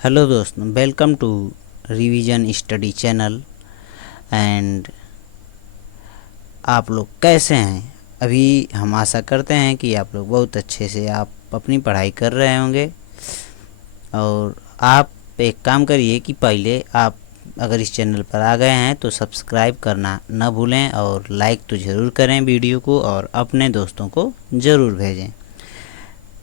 Hello दोस्तों, welcome to revision study channel. And आप लोग कैसे हैं? अभी हम आशा करते हैं कि आप लोग बहुत अच्छे से आप अपनी पढ़ाई कर रहे होंगे। और आप एक काम करिए कि पहले आप अगर इस चैनल पर आ गए हैं तो सब्सक्राइब करना न भूलें और लाइक तो ज़रूर करें वीडियो को और अपने दोस्तों को ज़रूर भेजें।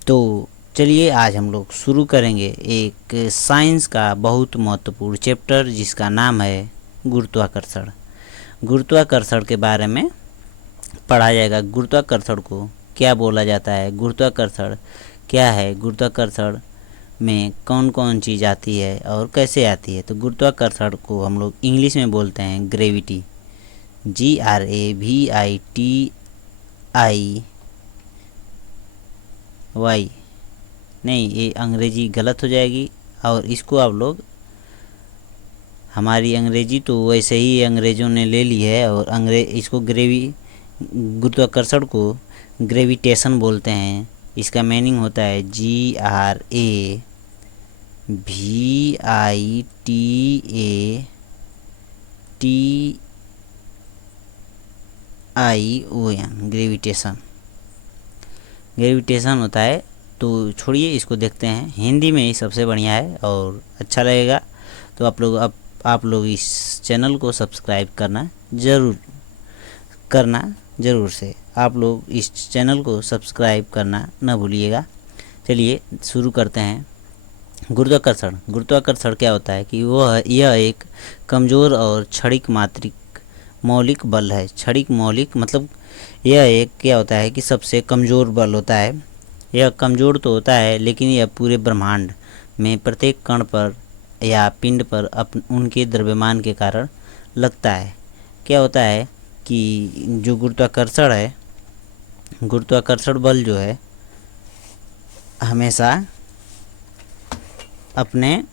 तो चलिए आज हम लोग शुरू करेंगे एक साइंस का बहुत महत्वपूर्ण चैप्टर जिसका नाम है गुरुत्वाकर्षण। गुरुत्वाकर्षण के बारे में पढ़ा जाएगा। गुरुत्वाकर्षण को क्या बोला जाता है, गुरुत्वाकर्षण क्या है, गुरुत्वाकर्षण में कौन कौन चीज़ आती है और कैसे आती है। तो गुरुत्वाकर्षण को हम लोग इंग्लिश में बोलते हैं ग्रेविटी, GRAVITI। वाई नहीं, ये अंग्रेजी गलत हो जाएगी। और इसको आप लोग, हमारी अंग्रेजी तो वैसे ही अंग्रेज़ों ने ले ली है और इसको गुरुत्वाकर्षण को ग्रेविटेशन बोलते हैं। इसका मीनिंग होता है GRAVITATION, ग्रेविटेशन। ग्रेविटेशन होता है। तो छोड़िए, इसको देखते हैं हिंदी में ही सबसे बढ़िया है और अच्छा लगेगा। तो आप लोग इस चैनल को सब्सक्राइब करना ज़रूर से। आप लोग इस चैनल को सब्सक्राइब करना न भूलिएगा। चलिए शुरू करते हैं। गुरुत्वाकर्षण क्या होता है कि यह एक कमज़ोर और क्षणिक मात्रिक मौलिक बल है। क्षणिक मौलिक मतलब यह एक क्या होता है कि सबसे कमज़ोर बल होता है। यह कमज़ोर तो होता है लेकिन यह पूरे ब्रह्मांड में प्रत्येक कण पर या पिंड पर उनके द्रव्यमान के कारण लगता है। क्या होता है कि जो गुरुत्वाकर्षण है, गुरुत्वाकर्षण बल जो है हमेशा अपने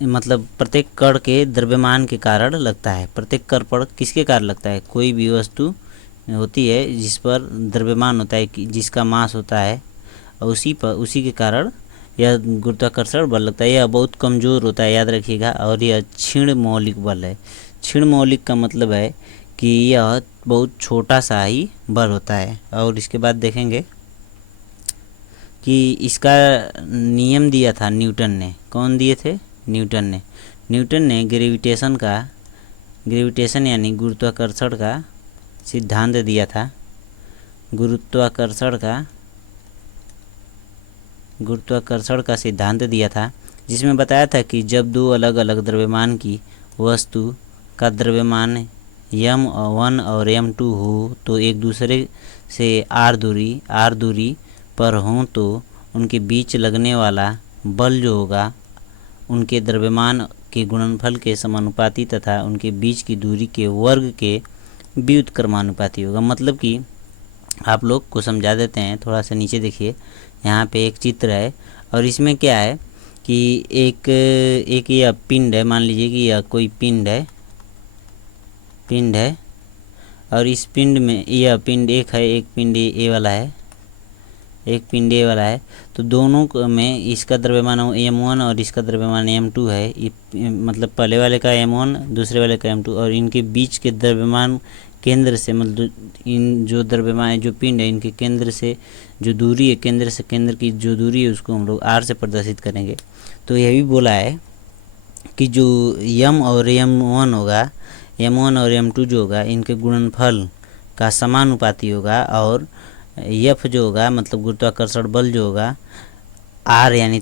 मतलब प्रत्येक कण के द्रव्यमान के कारण लगता है। प्रत्येक कण पर किसके कारण लगता है? कोई भी वस्तु होती है जिस पर द्रव्यमान होता है, जिसका मास होता है, और उसी के कारण यह गुरुत्वाकर्षण बल लगता है। यह बहुत कमज़ोर होता है, याद रखिएगा। और यह क्षीण मौलिक बल है। क्षीण मौलिक का मतलब है कि यह बहुत छोटा सा ही बल होता है। और इसके बाद देखेंगे कि इसका नियम दिया था न्यूटन ने। कौन दिए थे? न्यूटन ने ग्रेविटेशन यानी गुरुत्वाकर्षण का सिद्धांत दिया था। गुरुत्वाकर्षण का सिद्धांत दिया था, जिसमें बताया था कि जब दो अलग अलग द्रव्यमान की वस्तु का द्रव्यमान m1 और m2 हो तो एक दूसरे से r दूरी पर हों तो उनके बीच लगने वाला बल जो होगा उनके द्रव्यमान के गुणनफल के समानुपाती तथा उनके बीच की दूरी के वर्ग के व्युत्क्रमानुपाती होगा। मतलब कि आप लोग को समझा देते हैं। थोड़ा सा नीचे देखिए, यहाँ पे एक चित्र है और इसमें क्या है कि एक यह पिंड है। मान लीजिए कि यह कोई पिंड है और इस पिंड में यह पिंड एक है, एक पिंड ए वाला है, तो दोनों में इसका द्रव्यमान m1 और इसका द्रव्यमान m2 है। मतलब पहले वाले का m1, दूसरे वाले का m2, और इनके बीच के द्रव्यमान केंद्र से, मतलब इन जो द्रव्यमान जो पिंड है इनके केंद्र से जो दूरी है, केंद्र से केंद्र की जो दूरी है उसको हम लोग r से प्रदर्शित करेंगे। तो यह भी बोला है कि जो m और m2 जो होगा इनके गुणनफल का समानुपाती होगा। और F जो होगा मतलब गुरुत्वाकर्षण बल जो होगा R यानी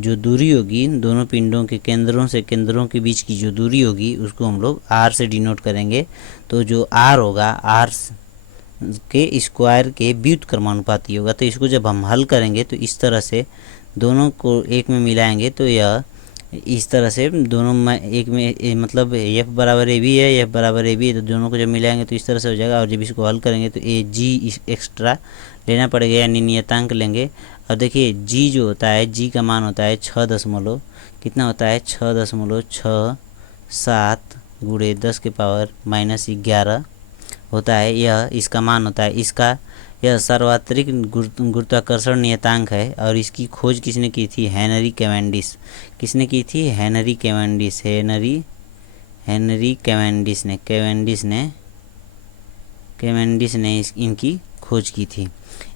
जो दूरी होगी दोनों पिंडों के केंद्रों के बीच की जो दूरी होगी उसको हम लोग R से डिनोट करेंगे। तो जो R होगा R के स्क्वायर के व्युत्क्रमानुपाती होगा। तो इसको जब हम हल करेंगे तो इस तरह से दोनों को एक में मिलाएंगे तो यह इस तरह से दोनों में एक में मतलब F बराबर AB है, F बराबर AB है, तो दोनों को जब मिलाएंगे तो इस तरह से हो जाएगा। और जब इसको हल करेंगे तो G एक्स्ट्रा लेना पड़ेगा यानी नियतांक लेंगे। और देखिए G जो होता है, G का मान होता है 6 कितना होता है 6.67 × 10⁻⁻11 होता है। यह इसका मान होता है। इसका यह सार्वत्रिक गुरुत्वाकर्षण नियतांक है और इसकी खोज किसने की थी? Henry Cavendish. किसने की थी? Henry Cavendish. हेनरी कैवेंडिश ने इनकी खोज की थी,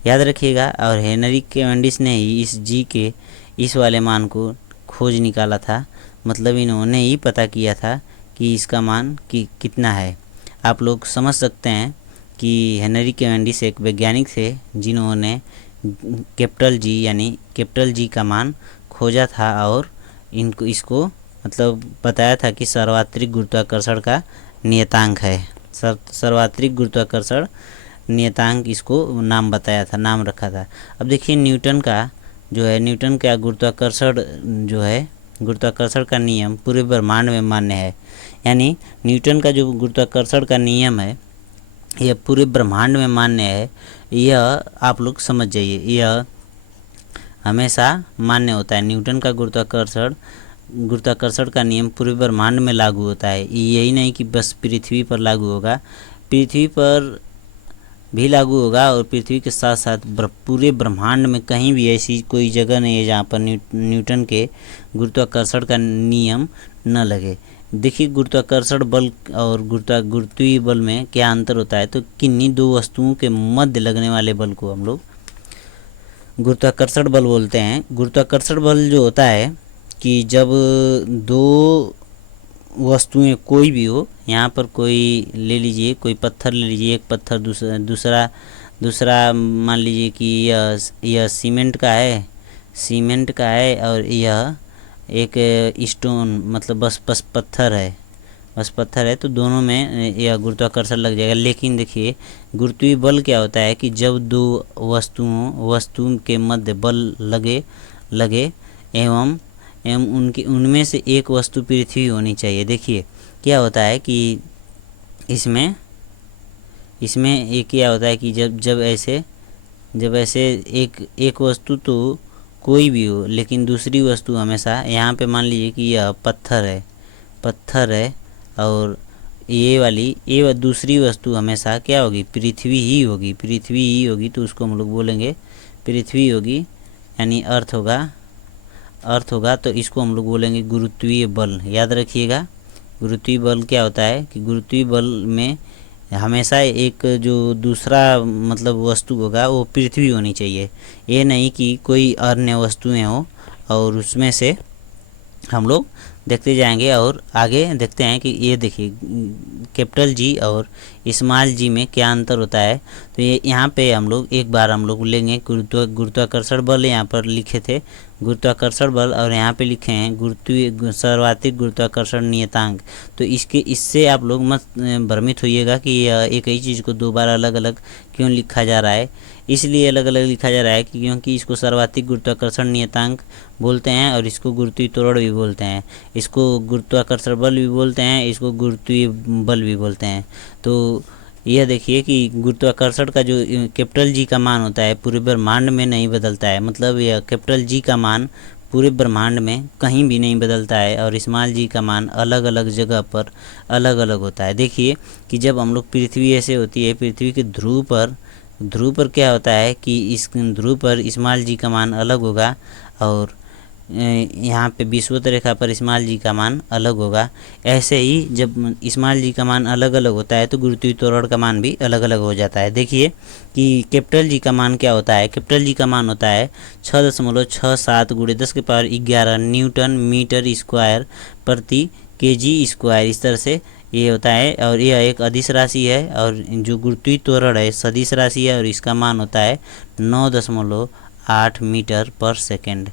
याद रखिएगा। और हेनरी कैवेंडिश ने ही इस जी के इस वाले मान को खोज निकाला था, मतलब इन्होंने ही पता किया था कि इसका मान कितना है। आप लोग समझ सकते हैं कि हेनरी कैवेंडिश एक वैज्ञानिक थे जिन्होंने कैपिटल जी यानी कैपिटल जी का मान खोजा था और इसको मतलब बताया था कि सार्वत्रिक गुरुत्वाकर्षण का नियतांक है। सार्वत्रिक गुरुत्वाकर्षण नियतांक इसको नाम बताया था, नाम रखा था। अब देखिए न्यूटन का जो है, न्यूटन का गुरुत्वाकर्षण जो है, गुरुत्वाकर्षण का नियम पूरे ब्रह्मांड में मान्य है। यानी न्यूटन का जो गुरुत्वाकर्षण का नियम है यह पूरे ब्रह्मांड में मान्य है। यह आप लोग समझ जाइए, यह हमेशा मान्य होता है। न्यूटन का गुरुत्वाकर्षण का नियम पूरे ब्रह्मांड में लागू होता है। यही नहीं कि बस पृथ्वी पर लागू होगा, पृथ्वी पर भी लागू होगा और पृथ्वी के साथ साथ पूरे ब्रह्मांड में कहीं भी ऐसी कोई जगह नहीं है जहाँ पर न्यूटन के गुरुत्वाकर्षण का नियम न लगे। देखिए गुरुत्वाकर्षण बल और गुरुत्वीय बल में क्या अंतर होता है, तो किन्हीं दो वस्तुओं के मध्य लगने वाले बल को हम लोग गुरुत्वाकर्षण बल बोलते हैं। गुरुत्वाकर्षण बल जो होता है कि जब दो वस्तुएं कोई भी हो, यहाँ पर कोई ले लीजिए, कोई पत्थर ले लीजिए, एक पत्थर दूसरा मान लीजिए कि यह सीमेंट का है और यह एक स्टोन मतलब बस पत्थर है, तो दोनों में यह गुरुत्वाकर्षण लग जाएगा। लेकिन देखिए गुरुत्वीय बल क्या होता है कि जब दो वस्तुओं के मध्य बल लगे एवं उनमें से एक वस्तु पृथ्वी होनी चाहिए। देखिए क्या होता है कि इसमें एक क्या होता है कि जब ऐसे एक वस्तु तो कोई भी हो, लेकिन दूसरी वस्तु हमेशा, यहाँ पे मान लीजिए कि यह पत्थर है और ये दूसरी वस्तु हमेशा क्या होगी? पृथ्वी ही होगी। तो उसको हम लोग बोलेंगे पृथ्वी होगी, यानी अर्थ होगा। तो इसको हम लोग बोलेंगे गुरुत्वीय बल। याद रखिएगा गुरुत्वीय बल क्या होता है कि गुरुत्वीय बल में हमेशा एक जो दूसरा मतलब वस्तु होगा वो पृथ्वी होनी चाहिए। ये नहीं कि कोई अन्य वस्तुएं हो। और उसमें से हम लोग देखते जाएंगे और आगे देखते हैं कि ये देखिए कैपिटल जी और स्मॉल जी में क्या अंतर होता है। तो ये यहाँ पे हम लोग लेंगे गुरुत्वाकर्षण बल, यहाँ पर लिखे थे गुरुत्वाकर्षण बल और यहाँ पे लिखे हैं सर्वाधिक गुरुत्वाकर्षण नियतांक। तो इससे आप लोग मत भ्रमित होइएगा कि यह एक ही चीज़ को दो बार अलग अलग क्यों लिखा जा रहा है। इसलिए अलग अलग लिखा जा रहा है कि क्योंकि इसको सर्वाधिक गुरुत्वाकर्षण नियतांक बोलते हैं और इसको गुरुत्वीय त्वरण भी बोलते हैं, इसको गुरुत्वाकर्षण बल भी बोलते हैं, इसको गुरुत्वीय बल भी बोलते हैं। तो यह देखिए कि गुरुत्वाकर्षण का जो कैपिटल जी का मान होता है पूरे ब्रह्मांड में नहीं बदलता है, मतलब यह कैपिटल जी का मान पूरे ब्रह्मांड में कहीं भी नहीं बदलता है और स्मॉल जी का मान अलग अलग जगह पर अलग अलग होता है। देखिए कि जब हम लोग पृथ्वी ऐसे होती है, पृथ्वी के ध्रुव पर क्या होता है कि इस ध्रुव पर स्मॉल जी का मान अलग होगा और यहाँ पे विषुवत रेखा पर स्मॉल जी का मान अलग होगा। ऐसे ही जब स्मॉल जी का मान अलग अलग होता है तो गुरुत्वीय त्वरण का मान भी अलग अलग हो जाता है। देखिए कि कैपिटल जी का मान क्या होता है, कैपिटल जी का मान होता है 6.67 × 10⁻11 न्यूटन मीटर स्क्वायर प्रति केजी स्क्वायर। इस तरह से ये होता है और यह एक अदिश राशि है और जो गुरुत्वीय त्वरण है सदिश राशि है और इसका मान होता है 9.8 मीटर पर सेकेंड।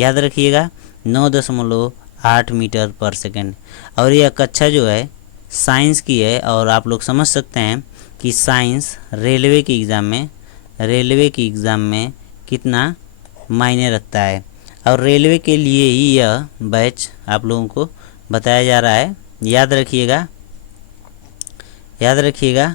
याद रखिएगा 9.8 मीटर पर सेकेंड। और यह कक्षा जो है साइंस की है और आप लोग समझ सकते हैं कि साइंस रेलवे के एग्ज़ाम में कितना मायने रखता है और रेलवे के लिए ही यह बैच आप लोगों को बताया जा रहा है। याद रखिएगा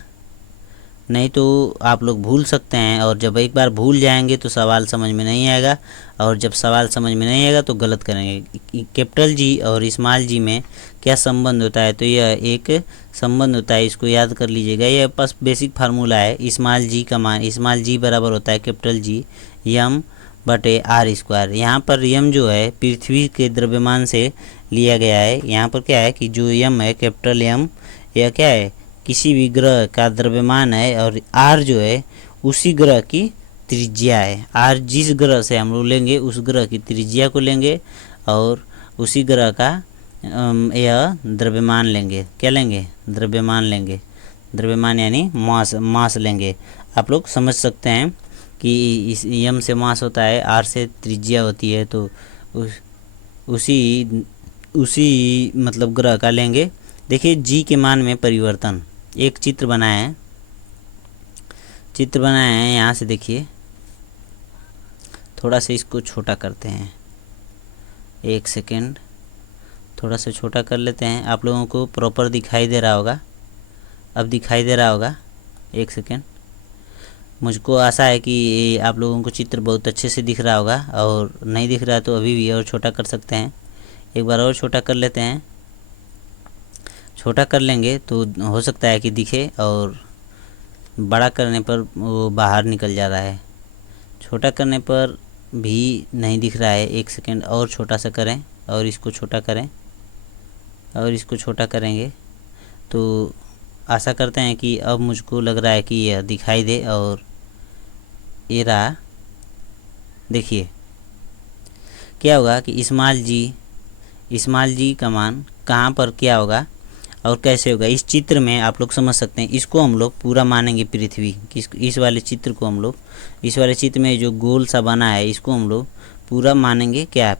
नहीं तो आप लोग भूल सकते हैं, और जब एक बार भूल जाएंगे तो सवाल समझ में नहीं आएगा, और जब सवाल समझ में नहीं आएगा तो गलत करेंगे। कैपिटल जी और स्मॉल जी में क्या संबंध होता है, तो यह एक संबंध होता है, इसको याद कर लीजिएगा। यह बस बेसिक फार्मूला है। स्मॉल जी का मान, स्मॉल जी बराबर होता है कैपिटल जी यम बटे आर स्क्वायर। यहाँ पर यम जो है पृथ्वी के द्रव्यमान से लिया गया है। यहाँ पर क्या है कि जो यम है कैपिटल यम, यह क्या है किसी भी ग्रह का द्रव्यमान है, और आर जो है उसी ग्रह की त्रिज्या है। आर जिस ग्रह से हम लोग लेंगे उस ग्रह की त्रिज्या को लेंगे, और उसी ग्रह का यह द्रव्यमान लेंगे। क्या लेंगे? द्रव्यमान लेंगे। द्रव्यमान यानी मास लेंगे। आप लोग समझ सकते हैं कि इस यम से मास होता है, आर से त्रिज्या होती है, तो उसी मतलब ग्रह का लेंगे। देखिए जी के मान में परिवर्तन, एक चित्र बनाए हैं, यहाँ से देखिए, थोड़ा सा इसको छोटा करते हैं, एक सेकेंड, थोड़ा सा छोटा कर लेते हैं। आप लोगों को प्रॉपर दिखाई दे रहा होगा, अब दिखाई दे रहा होगा, एक सेकेंड। मुझको आशा है कि आप लोगों को चित्र बहुत अच्छे से दिख रहा होगा, और नहीं दिख रहा तो अभी भी और छोटा कर सकते हैं। एक बार और छोटा कर लेते हैं, छोटा कर लेंगे तो हो सकता है कि दिखे, और बड़ा करने पर वो बाहर निकल जा रहा है, छोटा करने पर भी नहीं दिख रहा है। एक सेकेंड और छोटा सा करें, और इसको छोटा करें, और इसको छोटा करेंगे तो आशा करते हैं कि अब मुझको लग रहा है कि यह दिखाई दे। और ये रहा, देखिए क्या होगा कि स्मॉल जी का मान कहाँ पर क्या होगा और कैसे होगा, इस चित्र में आप लोग समझ सकते हैं। इसको हम लोग पूरा मानेंगे पृथ्वी, इस वाले चित्र को हम लोग, इस वाले चित्र में जो गोल सा बना है इसको हम लोग पूरा मानेंगे क्या,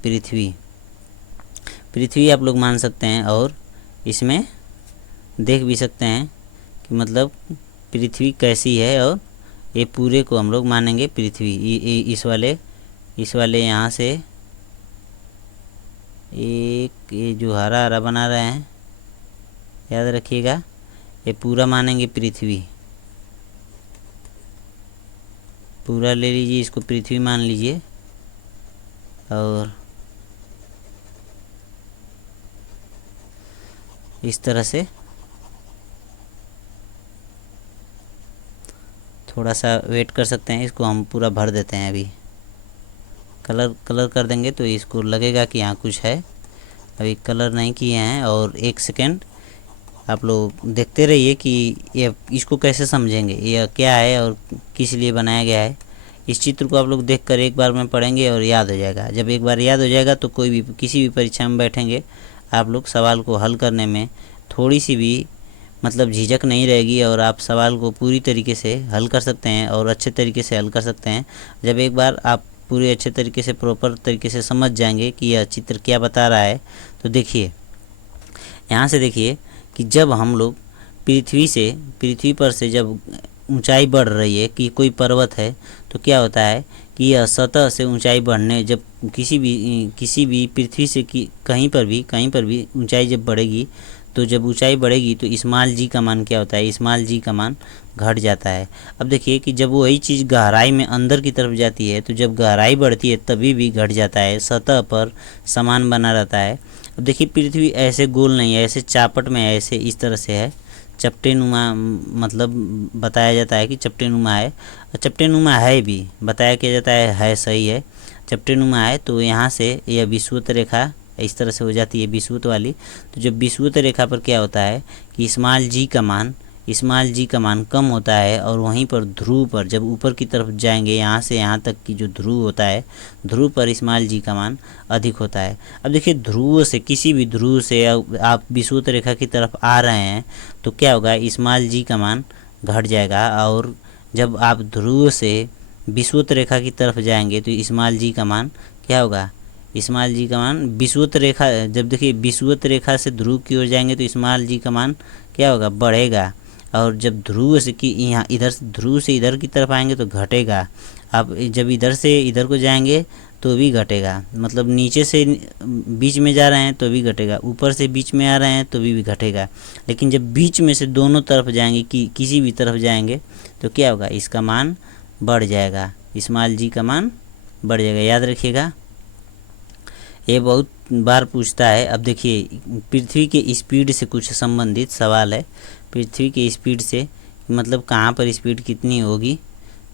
पृथ्वी आप लोग मान सकते हैं। और इसमें देख भी सकते हैं कि मतलब पृथ्वी कैसी है, और ये पूरे को हम लोग मानेंगे पृथ्वी। इस वाले यहाँ से एक ये जो हरा हरा बना रहे हैं, याद रखिएगा, ये पूरा मानेंगे पृथ्वी, पूरा ले लीजिए, इसको पृथ्वी मान लीजिए। और इस तरह से थोड़ा सा वेट कर सकते हैं, इसको हम पूरा भर देते हैं। अभी कलर कर देंगे तो इसको लगेगा कि यहाँ कुछ है, अभी कलर नहीं किए हैं। और एक सेकेंड आप लोग देखते रहिए कि ये इसको कैसे समझेंगे, यह क्या है और किस लिए बनाया गया है। इस चित्र को आप लोग देखकर एक बार में पढ़ेंगे और याद हो जाएगा। जब एक बार याद हो जाएगा तो कोई भी किसी भी परीक्षा में बैठेंगे, आप लोग सवाल को हल करने में थोड़ी सी भी मतलब झिझक नहीं रहेगी, और आप सवाल को पूरी तरीके से हल कर सकते हैं, और अच्छे तरीके से हल कर सकते हैं। जब एक बार आप पूरे अच्छे तरीके से प्रॉपर तरीके से समझ जाएंगे कि यह चित्र क्या बता रहा है, तो देखिए यहाँ से देखिए कि जब हम लोग पृथ्वी पर से जब ऊंचाई बढ़ रही है, कि कोई पर्वत है, तो क्या होता है कि यह सतह से ऊंचाई बढ़ने, जब किसी भी पृथ्वी से कहीं पर भी ऊंचाई जब बढ़ेगी, तो जब ऊंचाई बढ़ेगी तो स्मॉल जी का मान क्या होता है, स्मॉल जी का मान घट जाता है। अब देखिए कि जब वही चीज़ गहराई में अंदर की तरफ जाती है, तो जब गहराई बढ़ती है तभी भी घट जाता है, सतह पर समान बना रहता है। अब देखिए पृथ्वी ऐसे गोल नहीं है, ऐसे चापट में है, ऐसे इस तरह से है, चपटे नुमा, मतलब बताया जाता है कि चपटे नुमा है, चपटे नुमा है भी बताया किया जाता है सही है, चपटे नुमा है। तो यहाँ से यह विषुवत रेखा इस तरह से हो जाती है, विषुवत वाली। तो जब विषुवत रेखा पर क्या होता है कि स्मॉल जी का मान कम होता है, और वहीं पर ध्रुव पर जब ऊपर की तरफ जाएंगे, यहाँ से यहाँ तक की जो ध्रुव होता है, ध्रुव पर स्मॉल जी का मान अधिक होता है। अब देखिए ध्रुव से, किसी भी ध्रुव से आप विषुवत रेखा की तरफ आ रहे हैं तो क्या होगा, स्मॉल जी का मान घट जाएगा, और जब आप ध्रुव से विषुवत रेखा की तरफ जाएंगे तो स्मॉल जी का मान क्या होगा, स्मॉल जी का मान विषुवत रेखा, जब देखिए विषुवत रेखा से ध्रुव की ओर जाएंगे तो स्मॉल जी का मान क्या होगा, बढ़ेगा। और जब ध्रुव से कि यहाँ इधर से ध्रुव से इधर की तरफ आएंगे तो घटेगा। अब जब इधर से इधर को जाएंगे तो भी घटेगा, मतलब नीचे से बीच में जा रहे हैं तो भी घटेगा, ऊपर से बीच में आ रहे हैं तो भी घटेगा। लेकिन जब बीच में से दोनों तरफ जाएंगे कि किसी भी तरफ जाएंगे तो क्या होगा, इसका मान बढ़ जाएगा, स्मॉल जी का मान बढ़ जाएगा। याद रखिएगा, ये बहुत बार पूछता है। अब देखिए पृथ्वी के स्पीड से कुछ संबंधित सवाल है। पृथ्वी के स्पीड से मतलब कहाँ पर स्पीड कितनी होगी,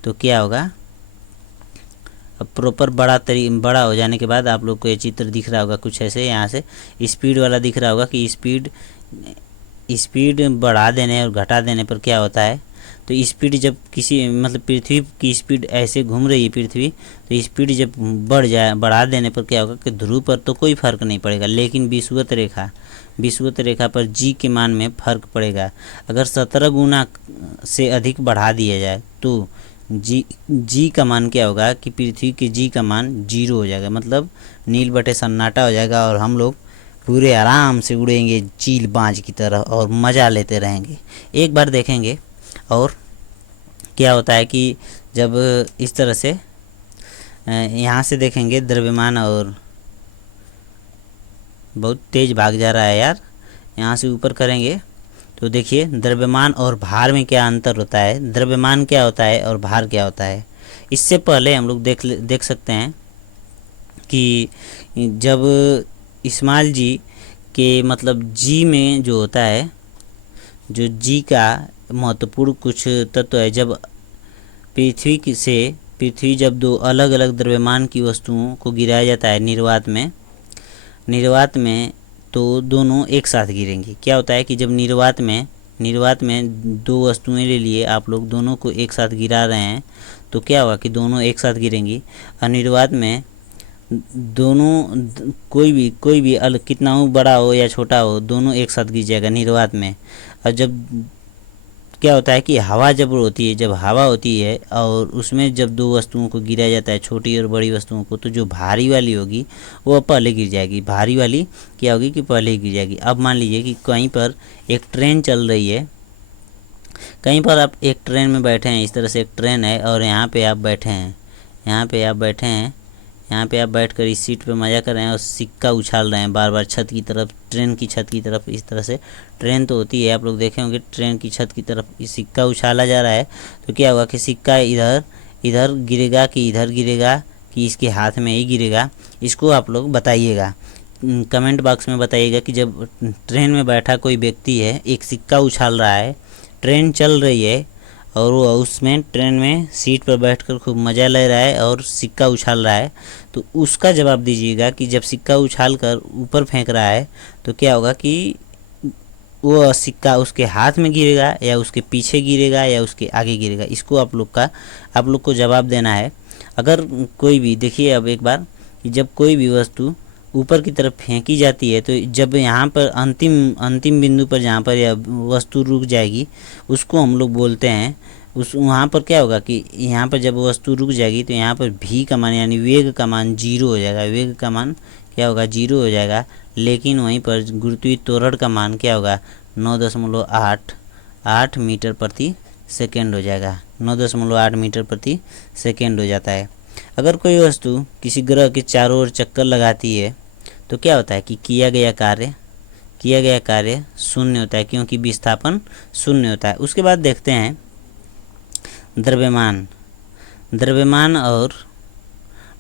तो क्या होगा। अब प्रॉपर बड़ा हो जाने के बाद आप लोग को ये चित्र दिख रहा होगा कुछ ऐसे, यहाँ से स्पीड वाला दिख रहा होगा कि स्पीड बढ़ा देने और घटा देने पर क्या होता है। तो स्पीड जब किसी मतलब पृथ्वी की स्पीड ऐसे घूम रही है पृथ्वी, तो स्पीड जब बढ़ा देने पर क्या होगा कि ध्रुव पर तो कोई फर्क नहीं पड़ेगा, लेकिन विषुवत रेखा पर जी के मान में फर्क पड़ेगा। अगर 17 गुना से अधिक बढ़ा दिया जाए तो जी का मान क्या होगा कि पृथ्वी के जी का मान 0 हो जाएगा, मतलब नील बटे सन्नाटा हो जाएगा और हम लोग पूरे आराम से उड़ेंगे चील बाज की तरह और मज़ा लेते रहेंगे। एक बार देखेंगे और क्या होता है कि जब इस तरह से यहाँ से देखेंगे द्रव्यमान, और बहुत तेज़ भाग जा रहा है यार, यहाँ से ऊपर करेंगे तो देखिए द्रव्यमान और भार में क्या अंतर होता है, द्रव्यमान क्या होता है और भार क्या होता है। इससे पहले हम लोग देख सकते हैं कि जब स्मॉल जी के मतलब जी में जो होता है, जो जी का महत्वपूर्ण कुछ तत्व है, जब पृथ्वी जब दो अलग अलग द्रव्यमान की वस्तुओं को गिराया जाता है निर्वात में तो दोनों एक साथ गिरेंगी। क्या होता है कि जब निर्वात में दो वस्तुएं ले लिए आप लोग, दोनों को एक साथ गिरा रहे हैं तो क्या होगा कि दोनों एक साथ गिरेंगी। और निर्वात में दोनों कोई भी अलग कितना हो, बड़ा हो या छोटा हो, दोनों एक साथ गिर जाएगा निर्वात में। और जब क्या होता है कि हवा जब हवा होती है और उसमें जब दो वस्तुओं को गिराया जाता है, छोटी और बड़ी वस्तुओं को, तो जो भारी वाली होगी वो पहले गिर जाएगी, भारी वाली क्या होगी कि पहले ही गिर जाएगी। अब मान लीजिए कि कहीं पर एक ट्रेन चल रही है, कहीं पर आप एक ट्रेन में बैठे हैं, इस तरह से एक ट्रेन है और यहाँ पे आप बैठे हैं, यहाँ पे आप बैठकर इस सीट पे मज़ा कर रहे हैं और सिक्का उछाल रहे हैं बार बार छत की तरफ, ट्रेन की छत की तरफ। इस तरह से ट्रेन तो होती है, आप लोग देखे होंगे, ट्रेन की छत की तरफ सिक्का उछाला जा रहा है। तो क्या होगा कि सिक्का इधर गिरेगा कि इधर गिरेगा कि इसके हाथ में ही गिरेगा, इसको आप लोग बताइएगा, कमेंट बॉक्स में बताइएगा कि जब ट्रेन में बैठा कोई व्यक्ति है, एक सिक्का उछाल रहा है, ट्रेन चल रही है और वो उसमें ट्रेन में सीट पर बैठकर खूब मज़ा ले रहा है और सिक्का उछाल रहा है, तो उसका जवाब दीजिएगा कि जब सिक्का उछाल कर ऊपर फेंक रहा है तो क्या होगा कि वो सिक्का उसके हाथ में गिरेगा या उसके पीछे गिरेगा या उसके आगे गिरेगा। इसको आप लोग को जवाब देना है। अगर कोई भी देखिए, अब एक बार कि जब कोई भी वस्तु ऊपर की तरफ फेंकी जाती है तो जब यहाँ पर अंतिम बिंदु पर जहाँ पर यह वस्तु रुक जाएगी उसको हम लोग बोलते हैं, वहाँ पर क्या होगा कि यहाँ पर जब वस्तु रुक जाएगी तो यहाँ पर भी का मान यानी वेग का मान 0 हो जाएगा, वेग का मान क्या होगा 0 हो जाएगा। लेकिन वहीं पर गुरुत्वीय त्वरण का मान क्या होगा 9.8 मीटर प्रति सेकेंड हो जाएगा, 9.8 मीटर प्रति सेकेंड हो जाता है। अगर कोई वस्तु किसी ग्रह के चारों ओर चक्कर लगाती है तो क्या होता है कि किया गया कार्य शून्य होता है, क्योंकि विस्थापन शून्य होता है। उसके बाद देखते हैं द्रव्यमान और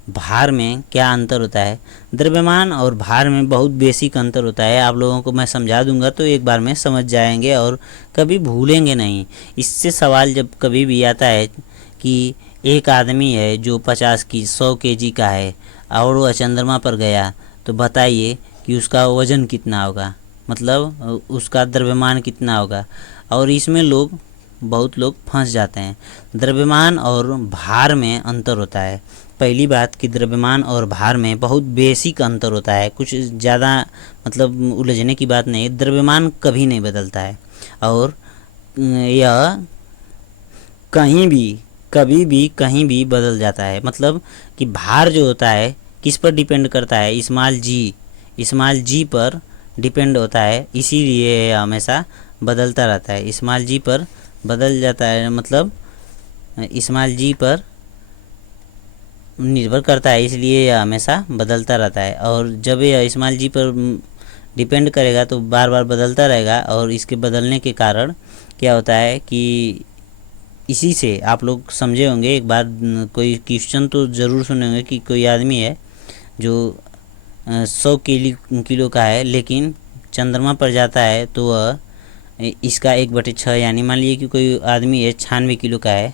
भार में क्या अंतर होता है। द्रव्यमान और भार में बहुत बेसिक अंतर होता है, आप लोगों को मैं समझा दूंगा तो एक बार में समझ जाएंगे और कभी भूलेंगे नहीं। इससे सवाल जब कभी भी आता है कि एक आदमी है जो 100 केजी का है और वह चंद्रमा पर गया, तो बताइए कि उसका वज़न कितना होगा, मतलब उसका द्रव्यमान कितना होगा। और इसमें बहुत लोग फंस जाते हैं। द्रव्यमान और भार में अंतर होता है। पहली बात कि द्रव्यमान और भार में बहुत बेसिक अंतर होता है, कुछ ज़्यादा मतलब उलझने की बात नहीं। द्रव्यमान कभी नहीं बदलता है और यह कभी भी कहीं भी बदल जाता है। मतलब कि भार जो होता है किस पर डिपेंड करता है, स्मॉल जी पर डिपेंड होता है, इसीलिए हमेशा बदलता रहता है, स्मॉल जी पर बदल जाता है, मतलब स्मॉल जी पर निर्भर करता है, इसलिए यह हमेशा बदलता रहता है। और जब यह स्मॉल जी पर डिपेंड करेगा तो बार बार बदलता रहेगा, और इसके बदलने के कारण क्या होता है कि इसी से आप लोग समझे होंगे। एक बार कोई क्वेश्चन तो ज़रूर सुने होंगे कि कोई आदमी है जो 100 किलो का है, लेकिन चंद्रमा पर जाता है तो वह इसका 1/6, यानी मान लीजिए कि कोई आदमी है 96 किलो का है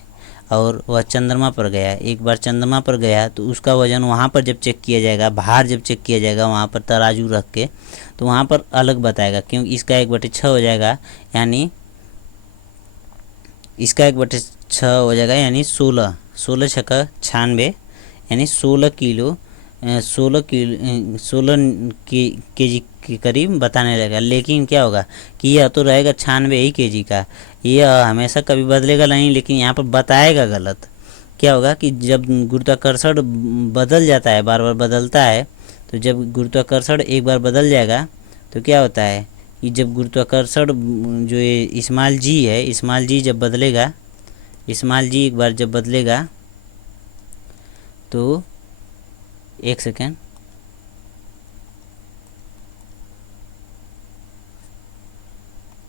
और वह चंद्रमा पर गया, एक बार चंद्रमा पर गया तो उसका वज़न वहाँ पर जब चेक किया जाएगा, भार जब चेक किया जाएगा वहाँ पर तराजू रख के, तो वहाँ पर अलग बताएगा, क्योंकि इसका 1/6 हो जाएगा, यानी इसका 1/6 हो जाएगा, यानी 16 छक्का 96, यानी 16 केजी के करीब बताने लगेगा। लेकिन क्या होगा कि यह तो रहेगा 96 ही केजी का, यह हमेशा कभी बदलेगा नहीं, लेकिन यहाँ पर बताएगा गलत। क्या होगा कि जब गुरुत्वाकर्षण बदल जाता है, बार बार बदलता है, तो जब गुरुत्वाकर्षण एक बार बदल जाएगा तो क्या होता है कि जब गुरुत्वाकर्षण जो ये स्मॉल जी है, स्मॉल जी जब बदलेगा, स्मॉल जी एक बार जब बदलेगा तो एक सेकेंड,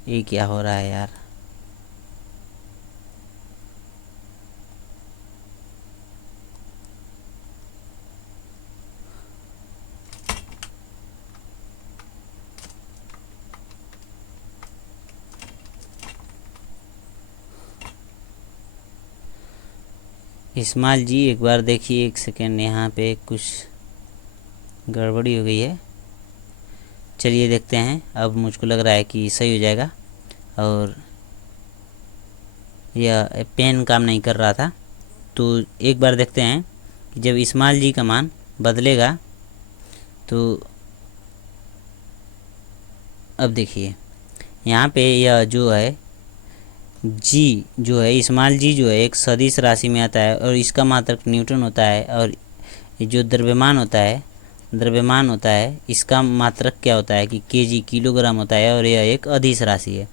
ये क्या हो रहा है यार। स्मॉल जी एक बार देखिए, एक सेकेंड, यहाँ पे कुछ गड़बड़ी हो गई है। चलिए देखते हैं, अब मुझको लग रहा है कि सही हो जाएगा। और यह पेन काम नहीं कर रहा था, तो एक बार देखते हैं कि जब स्मॉल जी का मान बदलेगा तो अब देखिए यहाँ पे यह जो है जी जो है, स्मॉल जी जो है एक सदिश राशि में आता है और इसका मात्रक न्यूटन होता है, और जो द्रव्यमान होता है इसका मात्रक क्या होता है कि केजी किलोग्राम होता है, और यह एक अदिश राशि है।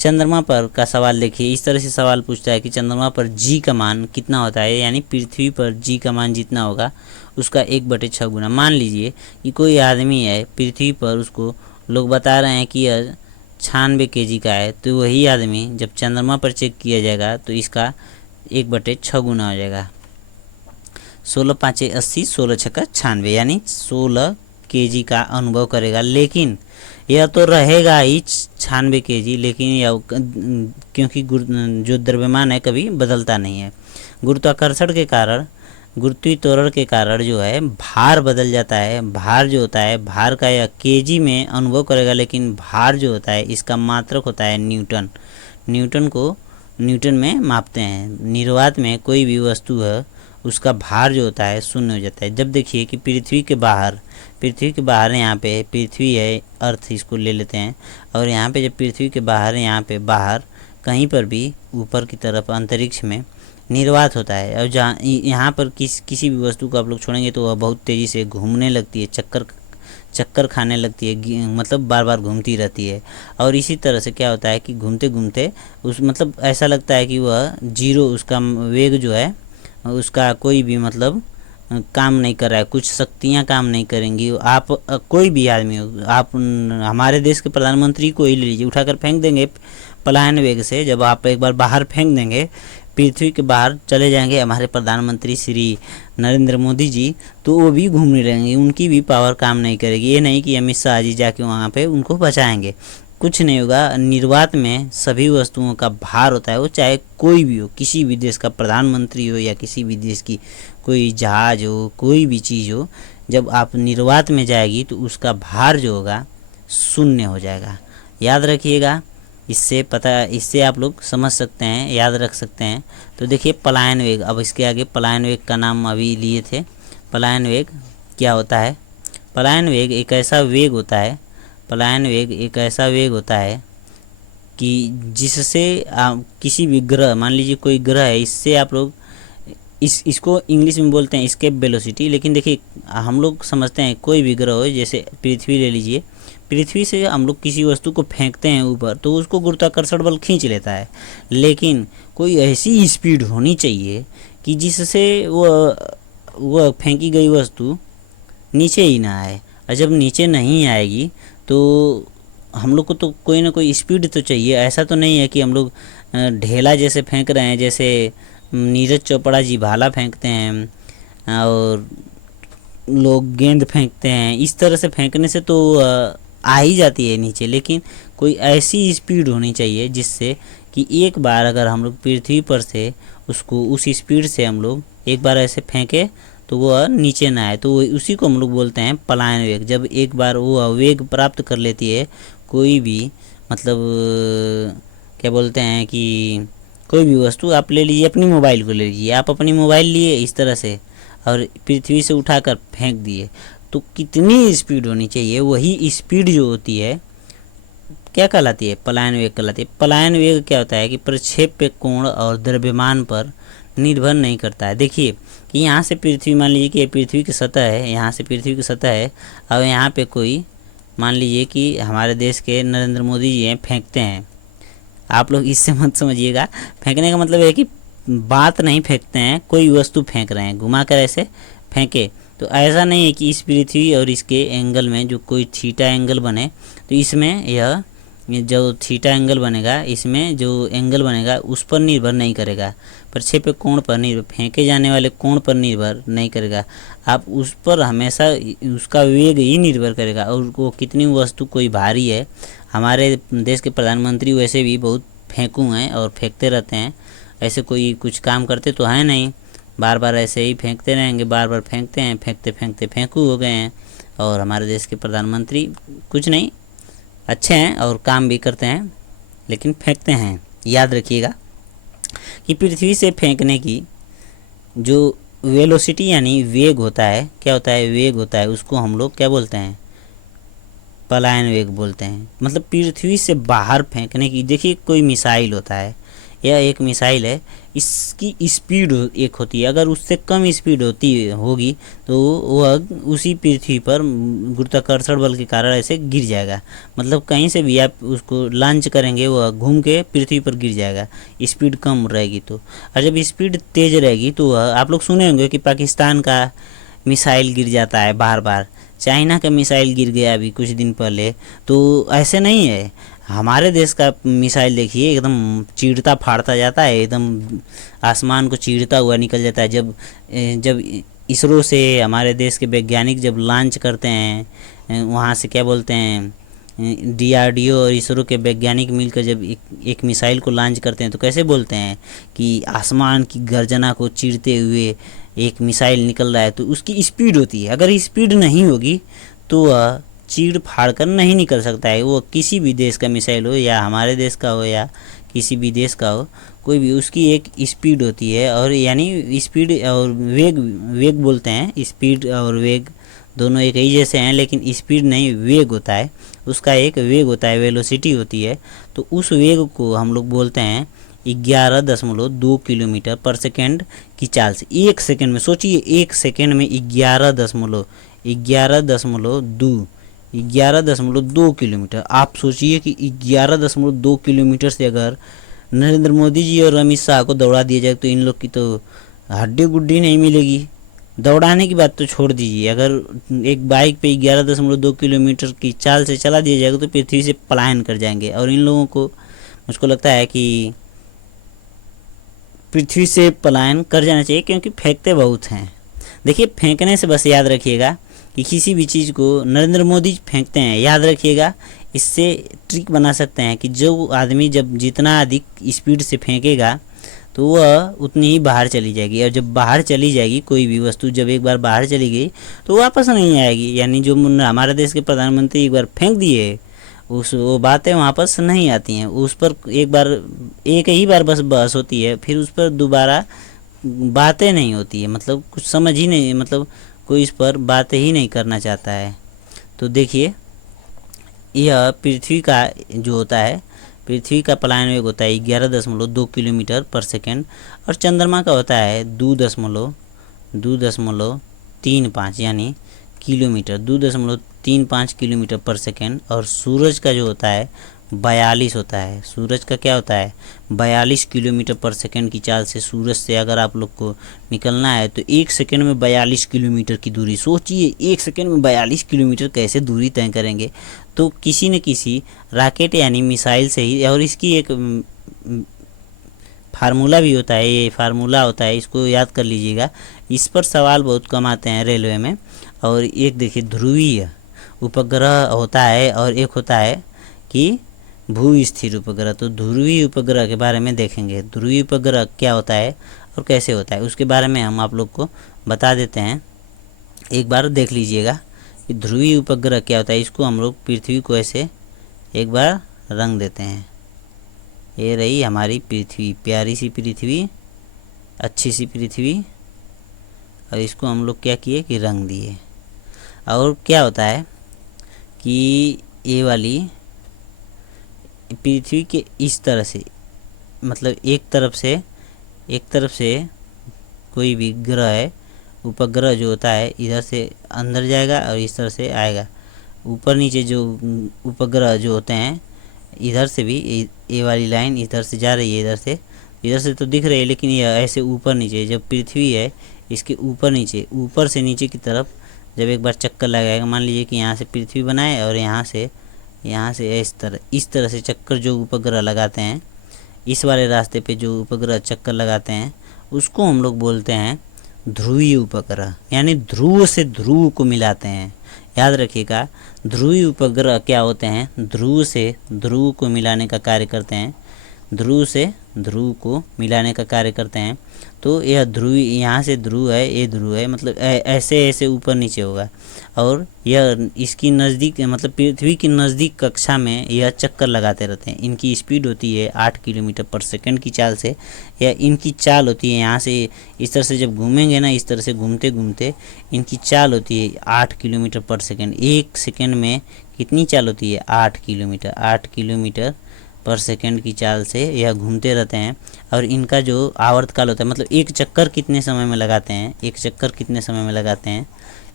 चंद्रमा पर का सवाल देखिए, इस तरह से सवाल पूछता है कि चंद्रमा पर जी का मान कितना होता है, यानी पृथ्वी पर जी का मान जितना होगा उसका 1/6 गुना। मान लीजिए कि कोई आदमी है पृथ्वी पर, उसको लोग बता रहे हैं कि यह 96 केजी का है, तो वही आदमी जब चंद्रमा पर चेक किया जाएगा तो इसका 1/6 गुना हो जाएगा। 16 5 80, 16 छक्का 96, यानी 16 केजी का अनुभव करेगा। लेकिन यह तो रहेगा ही 96 केजी, लेकिन यह क्योंकि जो द्रव्यमान है कभी बदलता नहीं है, गुरुत्वाकर्षण के कारण, गुरुत्वीय के कारण जो है भार बदल जाता है। भार जो होता है, भार का यह केजी में अनुभव करेगा, लेकिन भार जो होता है इसका मात्रक होता है न्यूटन। न्यूटन को न्यूटन में मापते हैं। निर्वात में कोई भी वस्तु है उसका भार जो होता है शून्य हो जाता है। जब देखिए कि पृथ्वी के बाहर यहाँ पे पृथ्वी है, अर्थ इसको ले लेते हैं, और यहाँ पे जब पृथ्वी के बाहर, यहाँ पे बाहर कहीं पर भी ऊपर की तरफ अंतरिक्ष में निर्वात होता है, और जहाँ यहाँ पर किसी भी वस्तु को आप लोग छोड़ेंगे तो वह बहुत तेज़ी से घूमने लगती है, चक्कर खाने लगती है, मतलब बार बार घूमती रहती है। और इसी तरह से क्या होता है कि घूमते घूमते उस मतलब ऐसा लगता है कि वह जीरो, उसका वेग जो है उसका कोई भी मतलब काम नहीं कर रहा है, कुछ शक्तियाँ काम नहीं करेंगी। आप कोई भी आदमी हो, आप हमारे देश के प्रधानमंत्री को ही ले लीजिए, उठाकर फेंक देंगे पलायन वेग से, जब आप एक बार बाहर फेंक देंगे, पृथ्वी के बाहर चले जाएंगे हमारे प्रधानमंत्री श्री नरेंद्र मोदी जी, तो वो भी घूमने रहेंगे, उनकी भी पावर काम नहीं करेगी। ये नहीं कि अमित शाह जी जाके वहाँ पे उनको बचाएंगे, कुछ नहीं होगा। निर्वात में सभी वस्तुओं का भार होता है, वो चाहे कोई भी हो, किसी भी देश का प्रधानमंत्री हो या किसी भी देश की कोई जहाज हो, कोई भी चीज़ हो, जब आप निर्वात में जाएगी तो उसका भार जो होगा शून्य हो जाएगा। याद रखिएगा, इससे आप लोग समझ सकते हैं, याद रख सकते हैं। तो देखिए पलायन वेग, अब इसके आगे पलायन वेग का नाम अभी लिए थे। पलायन वेग क्या होता है? पलायन वेग एक ऐसा वेग होता है, पलायन वेग एक ऐसा वेग होता है कि जिससे किसी भी ग्रह, मान लीजिए कोई ग्रह है, इससे आप लोग इसको इंग्लिश में बोलते हैं एस्केप वेलोसिटी। लेकिन देखिए हम लोग समझते हैं कोई भी ग्रह हो, जैसे पृथ्वी ले लीजिए, पृथ्वी से हम लोग किसी वस्तु को फेंकते हैं ऊपर तो उसको गुरुत्वाकर्षण बल खींच लेता है, लेकिन कोई ऐसी स्पीड होनी चाहिए कि जिससे वह फेंकी गई वस्तु नीचे ही ना आए। और जब नीचे नहीं आएगी तो हम लोग को तो कोई ना कोई स्पीड तो चाहिए। ऐसा तो नहीं है कि हम लोग ढेला जैसे फेंक रहे हैं, जैसे नीरज चोपड़ा जी भाला फेंकते हैं और लोग गेंद फेंकते हैं। इस तरह से फेंकने से तो आ ही जाती है नीचे, लेकिन कोई ऐसी स्पीड होनी चाहिए जिससे कि एक बार अगर हम लोग पृथ्वी पर से उसको उस स्पीड से हम लोग एक बार ऐसे फेंके तो वह नीचे ना आए, तो उसी को हम लोग बोलते हैं पलायन वेग। जब एक बार वो वेग प्राप्त कर लेती है कोई भी, मतलब क्या बोलते हैं कि कोई भी वस्तु आप ले लीजिए, अपनी मोबाइल को ले लीजिए, आप अपनी मोबाइल लिए इस तरह से और पृथ्वी से उठाकर फेंक दिए, तो कितनी स्पीड होनी चाहिए, वही स्पीड जो होती है क्या कहलाती है, पलायन वेग कहलाती है। पलायन वेग क्या होता है कि प्रक्षेप्य कोण और द्रव्यमान पर निर्भर नहीं करता है। देखिए कि यहाँ से पृथ्वी, मान लीजिए कि ये पृथ्वी की सतह है, यहाँ से पृथ्वी की सतह है, और यहाँ पे कोई मान लीजिए कि हमारे देश के नरेंद्र मोदी जी हैं, फेंकते हैं। आप लोग इससे मत समझिएगा, फेंकने का मतलब है कि बात नहीं फेंकते हैं, कोई वस्तु फेंक रहे हैं, घुमा कर ऐसे फेंके। तो ऐसा नहीं है कि इस पृथ्वी और इसके एंगल में जो कोई थीटा एंगल बने, तो इसमें यह जो थीटा एंगल बनेगा, इसमें जो एंगल बनेगा उस पर निर्भर नहीं करेगा, प्रक्षेप्य कोण पर निर्भर, फेंके जाने वाले कोण पर निर्भर नहीं करेगा। आप उस पर हमेशा उसका वेग ही निर्भर करेगा। और वो कितनी वस्तु कोई भारी है, हमारे देश के प्रधानमंत्री वैसे भी बहुत फेंकू हैं और फेंकते रहते हैं, ऐसे कोई कुछ काम करते तो हैं नहीं, बार बार ऐसे ही फेंकते रहेंगे, बार बार फेंकते हैं, फेंकते फेंकते फेंकू हो गए हैं। और हमारे देश के प्रधानमंत्री कुछ नहीं, अच्छे हैं और काम भी करते हैं, लेकिन फेंकते हैं। याद रखिएगा कि पृथ्वी से फेंकने की जो वेलोसिटी यानी वेग होता है, क्या होता है, वेग होता है, उसको हम लोग क्या बोलते हैं, पलायन वेग बोलते हैं। मतलब पृथ्वी से बाहर फेंकने की, देखिए कोई मिसाइल होता है, यह एक मिसाइल है, इसकी स्पीड एक होती है, अगर उससे कम स्पीड होगी तो वह उसी पृथ्वी पर गुरुत्वाकर्षण बल के कारण ऐसे गिर जाएगा। मतलब कहीं से भी आप उसको लॉन्च करेंगे वह घूम के पृथ्वी पर गिर जाएगा, स्पीड कम रहेगी तो। और जब स्पीड तेज़ रहेगी तो वह, आप लोग सुने होंगे कि पाकिस्तान का मिसाइल गिर जाता है बार बार, चाइना का मिसाइल गिर गया अभी कुछ दिन पहले। तो ऐसे नहीं है, हमारे देश का मिसाइल देखिए एकदम चीरता फाड़ता जाता है, एकदम आसमान को चीरता हुआ निकल जाता है। जब इसरो से हमारे देश के वैज्ञानिक जब लॉन्च करते हैं, वहाँ से क्या बोलते हैं, DRDO और इसरो के वैज्ञानिक मिलकर जब एक मिसाइल को लॉन्च करते हैं तो कैसे बोलते हैं कि आसमान की गर्जना को चीरते हुए एक मिसाइल निकल रहा है। तो उसकी स्पीड होती है, अगर स्पीड नहीं होगी तो वह चीड़ फाड़ कर नहीं निकल सकता है। वो किसी भी देश का मिसाइल हो, या हमारे देश का हो, या किसी भी देश का हो, कोई भी, उसकी एक स्पीड होती है। और यानी स्पीड और वेग बोलते हैं, स्पीड और वेग दोनों एक ही जैसे हैं, लेकिन स्पीड नहीं, वेग होता है, उसका एक वेग होता है, वेलोसिटी होती है। तो उस वेग को हम लोग बोलते हैं 11.2 किलोमीटर पर सेकेंड की चाल से। एक सेकेंड में सोचिए, एक सेकेंड में 11.2 किलोमीटर। आप सोचिए कि 11.2 किलोमीटर से अगर नरेंद्र मोदी जी और अमित शाह को दौड़ा दिया जाए तो इन लोग की तो हड्डी गुड्डी नहीं मिलेगी। दौड़ाने की बात तो छोड़ दीजिए, अगर एक बाइक पे 11.2 किलोमीटर की चाल से चला दिया जाएगा तो पृथ्वी से पलायन कर जाएंगे। और इन लोगों को, मुझको लगता है कि पृथ्वी से पलायन कर जाना चाहिए, क्योंकि फेंकते बहुत हैं। देखिए फेंकने से बस याद रखिएगा कि किसी भी चीज़ को नरेंद्र मोदी फेंकते हैं, याद रखिएगा। इससे ट्रिक बना सकते हैं कि जो आदमी जब जितना अधिक स्पीड से फेंकेगा तो वह उतनी ही बाहर चली जाएगी, और जब बाहर चली जाएगी कोई भी वस्तु, जब एक बार बाहर चली गई तो वापस नहीं आएगी। यानी जो हमारे देश के प्रधानमंत्री एक बार फेंक दिए, वो बातें वापस नहीं आती हैं। उस पर एक ही बार बस बहस होती है, फिर उस पर दोबारा बातें नहीं होती है। मतलब कुछ समझ ही नहीं, मतलब कोई इस पर बातें ही नहीं करना चाहता है। तो देखिए यह पृथ्वी का जो होता है, पृथ्वी का पलायन वेग होता है 11.2 किलोमीटर पर सेकेंड, और चंद्रमा का होता है 2.35 यानी किलोमीटर, 2.35 किलोमीटर पर सेकेंड। और सूरज का जो होता है 42 होता है। सूरज का क्या होता है 42 किलोमीटर पर सेकेंड की चाल से सूरज से अगर आप लोग को निकलना है तो 1 सेकेंड में 42 किलोमीटर की दूरी। सोचिए 1 सेकेंड में 42 किलोमीटर कैसे दूरी तय करेंगे। तो किसी न किसी रॉकेट यानी मिसाइल से ही, और इसकी एक फार्मूला भी होता है, ये फार्मूला होता है, इसको याद कर लीजिएगा। इस पर सवाल बहुत कम आते हैं रेलवे में। और एक देखिए ध्रुवीय उपग्रह होता है और एक होता है कि भू स्थिर उपग्रह। तो ध्रुवीय उपग्रह के बारे में देखेंगे, ध्रुवीय उपग्रह क्या होता है और कैसे होता है उसके बारे में हम आप लोग को बता देते हैं। एक बार देख लीजिएगा कि ध्रुवीय उपग्रह क्या होता है। इसको हम लोग पृथ्वी को ऐसे एक बार रंग देते हैं। ये रही हमारी पृथ्वी, प्यारी सी पृथ्वी, अच्छी सी पृथ्वी। और इसको हम लोग क्या किए कि रंग दिए। और क्या होता है कि ये वाली पृथ्वी के इस तरह से, मतलब एक तरफ से कोई भी ग्रह है, उपग्रह जो होता है इधर से अंदर जाएगा और इस तरह से आएगा। ऊपर नीचे जो उपग्रह जो होते हैं इधर से भी ये वाली लाइन इधर से जा रही है, इधर से तो दिख रही है, लेकिन ये ऐसे ऊपर नीचे, जब पृथ्वी है इसके ऊपर से नीचे की तरफ जब एक बार चक्कर लगाएगा, मान लीजिए कि यहाँ से पृथ्वी बनाए और यहाँ से इस तरह से चक्कर जो उपग्रह लगाते हैं, इस वाले रास्ते पे जो उपग्रह चक्कर लगाते हैं उसको हम लोग बोलते हैं ध्रुवीय उपग्रह, यानी ध्रुव से ध्रुव को मिलाते हैं। याद रखिएगा, ध्रुवीय उपग्रह क्या होते हैं, ध्रुव से ध्रुव को मिलाने का कार्य करते हैं, ध्रुव से ध्रुव को मिलाने का कार्य करते हैं। तो यह ध्रुव, यहाँ से ध्रुव है, ये ध्रुव है, मतलब ऐसे ऊपर नीचे होगा। और यह इसकी नज़दीक, मतलब पृथ्वी की नज़दीक कक्षा में यह चक्कर लगाते रहते हैं। इनकी स्पीड होती है 8 किलोमीटर पर सेकंड की चाल से, या इनकी चाल होती है यहाँ से इस तरह से जब घूमेंगे ना, इस तरह से घूमते घूमते इनकी चाल होती है 8 किलोमीटर पर सेकंड। 1 सेकंड में कितनी चाल होती है 8 किलोमीटर, 8 किलोमीटर पर सेकंड की चाल से यह घूमते रहते हैं। और इनका जो आवर्तकाल होता है, मतलब एक चक्कर कितने समय में लगाते हैं, एक चक्कर कितने समय में लगाते हैं,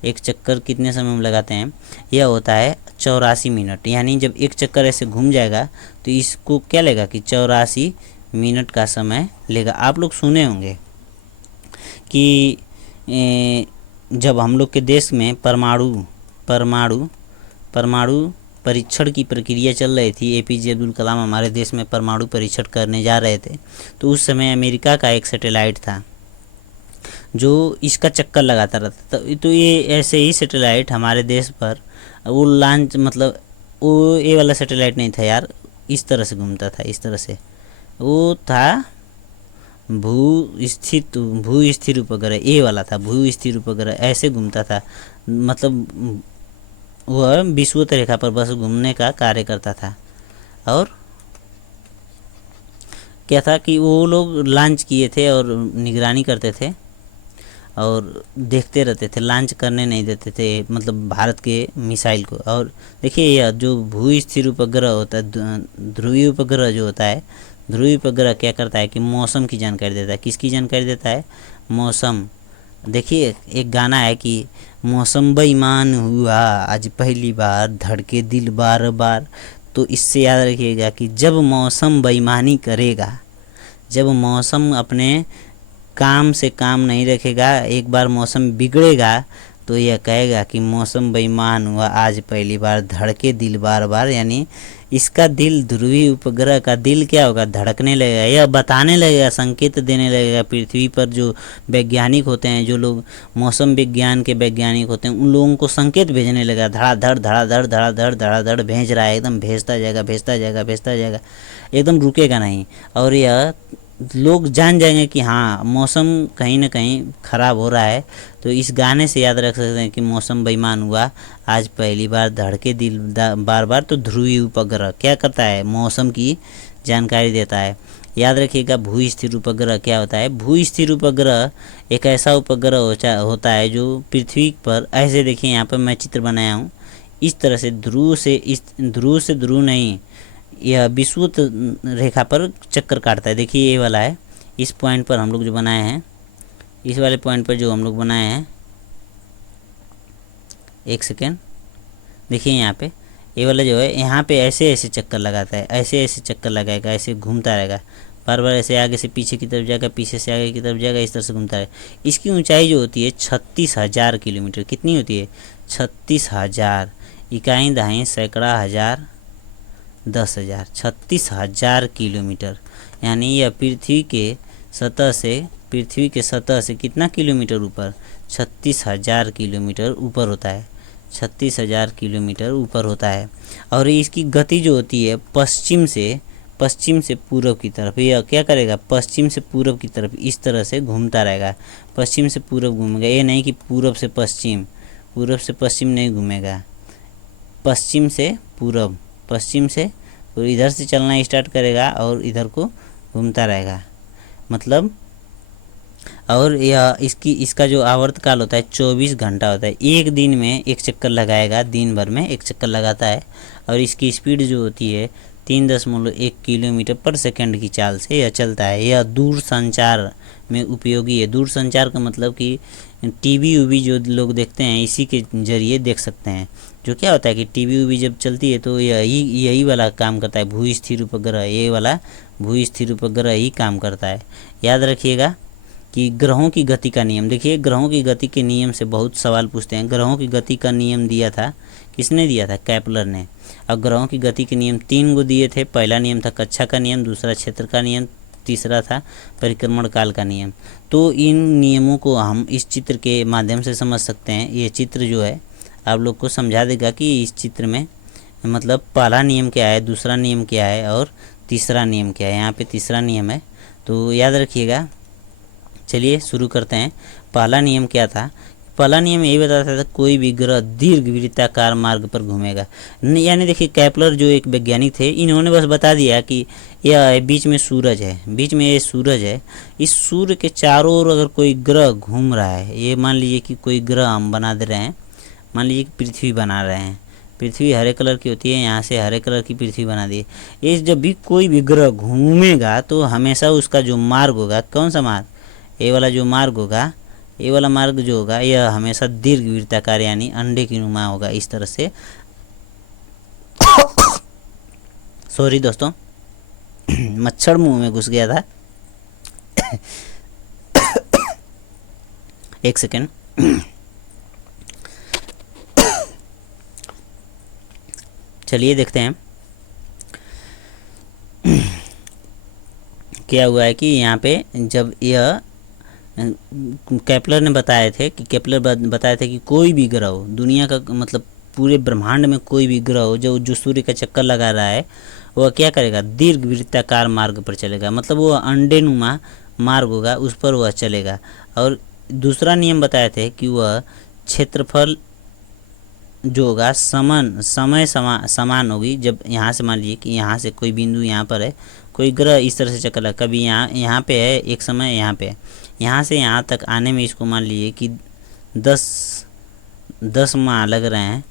एक चक्कर कितने समय में लगाते हैं, यह होता है 84 मिनट। यानी जब एक चक्कर ऐसे घूम जाएगा तो इसको क्या लेगा कि 84 मिनट का समय लेगा। आप लोग सुने होंगे कि जब हम लोग के देश में परमाणु परीक्षण की प्रक्रिया चल रही थी, एपीजे अब्दुल कलाम हमारे देश में परमाणु परीक्षण करने जा रहे थे, तो उस समय अमेरिका का एक सैटेलाइट था जो इसका चक्कर लगाता रहता था। तो ये ऐसे ही सैटेलाइट हमारे देश पर वो लॉन्च, मतलब वो ये वाला सैटेलाइट नहीं था यार, इस तरह से घूमता था, इस तरह से, वो था भू स्थिर उपग्रह, ये वाला था भू स्थिर उपग्रह, ऐसे घूमता था। मतलब वह विषुवत रेखा पर बस घूमने का कार्य करता था। और क्या था कि वो लोग लॉन्च किए थे और निगरानी करते थे और देखते रहते थे, लॉन्च करने नहीं देते थे, मतलब भारत के मिसाइल को। और देखिए यह जो भू स्थिर उपग्रह होता है, ध्रुवीय उपग्रह जो होता है, ध्रुवीय उपग्रह क्या करता है कि मौसम की जानकारी देता है। किसकी जानकारी देता है, मौसम। देखिए एक गाना है कि मौसम बेईमान हुआ आज पहली बार, धड़के दिल बार बार। तो इससे याद रखिएगा कि जब मौसम बेईमानी करेगा, जब मौसम अपने काम से काम नहीं रखेगा, एक बार मौसम बिगड़ेगा तो यह कहेगा कि मौसम बेईमान हुआ आज पहली बार, धड़के दिल बार बार। यानी इसका दिल, ध्रुवीय उपग्रह का दिल क्या होगा, धड़कने लगेगा, यह बताने लगेगा, संकेत देने लगेगा। पृथ्वी पर जो वैज्ञानिक होते हैं, जो लोग मौसम विज्ञान के वैज्ञानिक होते हैं, उन लोगों को संकेत भेजने लगेगा, धड़ाधड़ धड़ाधड़ धड़ाधड़ धड़ाधड़ भेज रहा है, एकदम भेजता जाएगा, एकदम रुकेगा नहीं। और यह लोग जान जाएंगे कि हाँ मौसम कहीं ना कहीं ख़राब हो रहा है। तो इस गाने से याद रख सकते हैं कि मौसम बेईमान हुआ आज पहली बार, धड़के दिल बार बार। तो ध्रुवीय उपग्रह क्या करता है, मौसम की जानकारी देता है। याद रखिएगा भू स्थिर उपग्रह क्या होता है। भू स्थिर उपग्रह एक ऐसा उपग्रह होता है जो पृथ्वी पर, ऐसे देखिए यहाँ पर मैं चित्र बनाया हूँ, इस तरह से ध्रुव से ध्रुव नहीं, यह विषुवत रेखा पर चक्कर काटता है। देखिए ये वाला है, इस पॉइंट पर हम लोग जो बनाए हैं, इस वाले पॉइंट पर जो हम लोग बनाए हैं, एक सेकेंड, देखिए यहाँ पे ये वाला जो है यहाँ पे ऐसे ऐसे चक्कर लगाता है, ऐसे ऐसे चक्कर लगाएगा, ऐसे घूमता रहेगा बार बार, ऐसे आगे से पीछे की तरफ जाएगा, पीछे से आगे की तरफ जाएगा, इस तरह से घूमता है। इसकी ऊंचाई जो होती है 36,000 किलोमीटर। कितनी होती है? 36,000। इकाई दहाई सैकड़ा हज़ार 10,000, 36,000 किलोमीटर। यानी यह पृथ्वी के सतह से कितना किलोमीटर ऊपर? 36,000 किलोमीटर ऊपर होता है। 36,000 किलोमीटर ऊपर होता है। और इसकी गति जो होती है पश्चिम से पूर्व की तरफ, यह क्या करेगा? पश्चिम से पूर्व की तरफ इस तरह से घूमता रहेगा। पश्चिम से पूर्व घूमेगा, ये नहीं कि पूर्व से पश्चिम नहीं घूमेगा। पश्चिम से तो इधर से चलना स्टार्ट करेगा और इधर को घूमता रहेगा। मतलब और यह इसका जो आवर्त काल होता है 24 घंटा होता है। एक दिन में एक चक्कर लगाएगा, दिन भर में एक चक्कर लगाता है। और इसकी स्पीड जो होती है 3.1 किलोमीटर पर सेकंड की चाल से यह चलता है। यह दूर संचार में उपयोगी है। दूर संचार का मतलब कि टीवी उवी जो लोग देखते हैं इसी के जरिए देख सकते हैं। जो क्या होता है कि टीवी उवी जब चलती है तो यही वाला काम करता है। भू स्थिर उपग्रह, ये वाला भू स्थिर उपग्रह ही काम करता है। याद रखिएगा कि ग्रहों की गति का नियम, देखिए ग्रहों की गति के नियम से बहुत सवाल पूछते हैं। ग्रहों की गति का नियम दिया था, किसने दिया था? केपलर ने। अब ग्रहों की गति के नियम 3 गो दिए थे। पहला नियम था कक्षा का नियम, दूसरा क्षेत्र का नियम, तीसरा था परिक्रमण काल का नियम। तो इन नियमों को हम इस चित्र के माध्यम से समझ सकते हैं। ये चित्र जो है आप लोग को समझा देगा कि इस चित्र में मतलब पहला नियम क्या है, दूसरा नियम क्या है और तीसरा नियम क्या है। यहाँ पे तीसरा नियम है, तो याद रखिएगा। चलिए शुरू करते हैं। पहला नियम क्या था? पहला नियम यही बताता था कोई भी ग्रह दीर्घ वृत्ताकार मार्ग पर घूमेगा। यानी देखिए केपलर जो एक वैज्ञानिक थे, इन्होंने बस बता दिया कि यह बीच में सूरज है, बीच में ये सूरज है। इस सूर्य के चारों ओर अगर कोई ग्रह घूम रहा है, ये मान लीजिए कि कोई ग्रह हम बना दे रहे हैं, मान लीजिए कि पृथ्वी बना रहे हैं। पृथ्वी हरे कलर की होती है, यहाँ से हरे कलर की पृथ्वी बना दी। ये जब भी कोई भी ग्रह घूमेगा तो हमेशा उसका जो मार्ग होगा, कौन सा मार्ग? ये वाला जो मार्ग होगा, ये वाला मार्ग जो होगा यह हमेशा दीर्घ वृत्ताकार यानी अंडे की नुमा होगा, इस तरह से। सॉरी दोस्तों, मच्छर मुंह में घुस गया था। एक सेकेंड। चलिए देखते हैं क्या हुआ है कि यहाँ पे जब यह केपलर ने बताए थे कि कोई भी ग्रह हो दुनिया का, मतलब पूरे ब्रह्मांड में कोई भी ग्रह हो जो सूर्य का चक्कर लगा रहा है, वह क्या करेगा? दीर्घ वृत्ताकार मार्ग पर चलेगा। मतलब वह अंडे नुमा मार्ग होगा, उस पर वह चलेगा। और दूसरा नियम बताए थे कि वह क्षेत्रफल जो होगा समान होगी। जब यहाँ से मान लीजिए कि यहाँ से कोई बिंदु यहाँ पर है, कोई ग्रह इस तरह से चक्कर लगा, कभी यहाँ पे है, एक समय यहाँ पे है, यहाँ से यहाँ तक आने में इसको मान लीजिए कि 10 माह लग रहे हैं।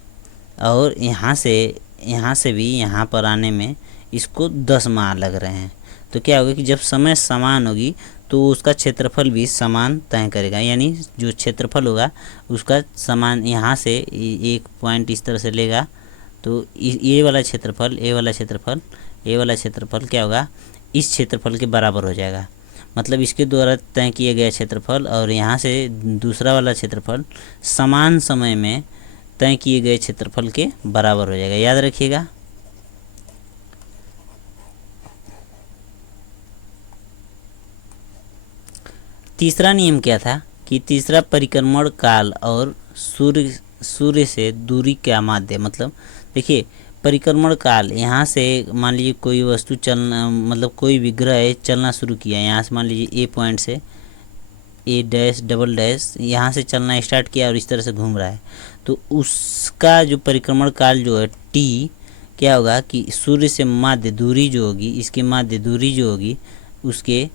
और यहाँ से भी यहाँ पर आने में इसको 10 माह लग रहे हैं। तो क्या होगा कि जब समय समान होगी तो उसका क्षेत्रफल भी समान तय करेगा। यानी जो क्षेत्रफल होगा उसका समान, यहाँ से एक पॉइंट इस तरह से लेगा तो ये वाला क्षेत्रफल क्या होगा? इस क्षेत्रफल के बराबर हो जाएगा। मतलब इसके द्वारा तय किया गया क्षेत्रफल और यहाँ से दूसरा वाला क्षेत्रफल समान समय में तय किए गए क्षेत्रफल के बराबर हो जाएगा। याद रखिएगा। तीसरा नियम क्या था कि तीसरा परिक्रमण काल और सूर्य से दूरी का माध्य। मतलब देखिए परिक्रमण काल, यहाँ से मान लीजिए कोई वस्तु चलना, मतलब कोई भी ग्रह चलना शुरू किया, यहाँ से मान लीजिए ए पॉइंट से A', यहाँ से चलना स्टार्ट किया और इस तरह से घूम रहा है, तो उसका जो परिक्रमण काल जो है टी, क्या होगा कि सूर्य से माध्य दूरी जो होगी, इसकी माध्य दूरी जो होगी उसके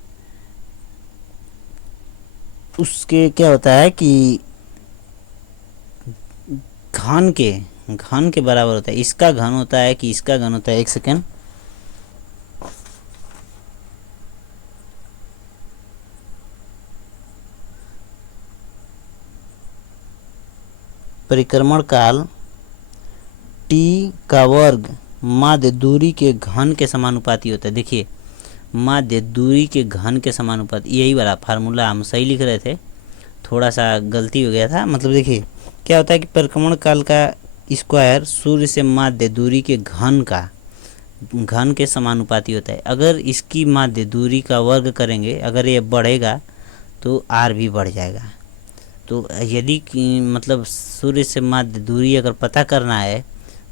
क्या होता है कि घन के बराबर होता है। इसका घन होता है कि इसका घन होता है, एक सेकेंड। परिक्रमण काल टी का वर्ग माध्य दूरी के घन के समानुपाती होता है। देखिए, माध्य दूरी के घन के समानुपाती, यही वाला फार्मूला हम सही लिख रहे थे, थोड़ा सा गलती हो गया था। मतलब देखिए क्या होता है कि परिक्रमण काल का स्क्वायर सूर्य से माध्य दूरी के घन के समानुपाती होता है। अगर इसकी माध्य दूरी का वर्ग करेंगे, अगर ये बढ़ेगा तो आर भी बढ़ जाएगा। तो यदि मतलब सूर्य से माध्य दूरी अगर पता करना है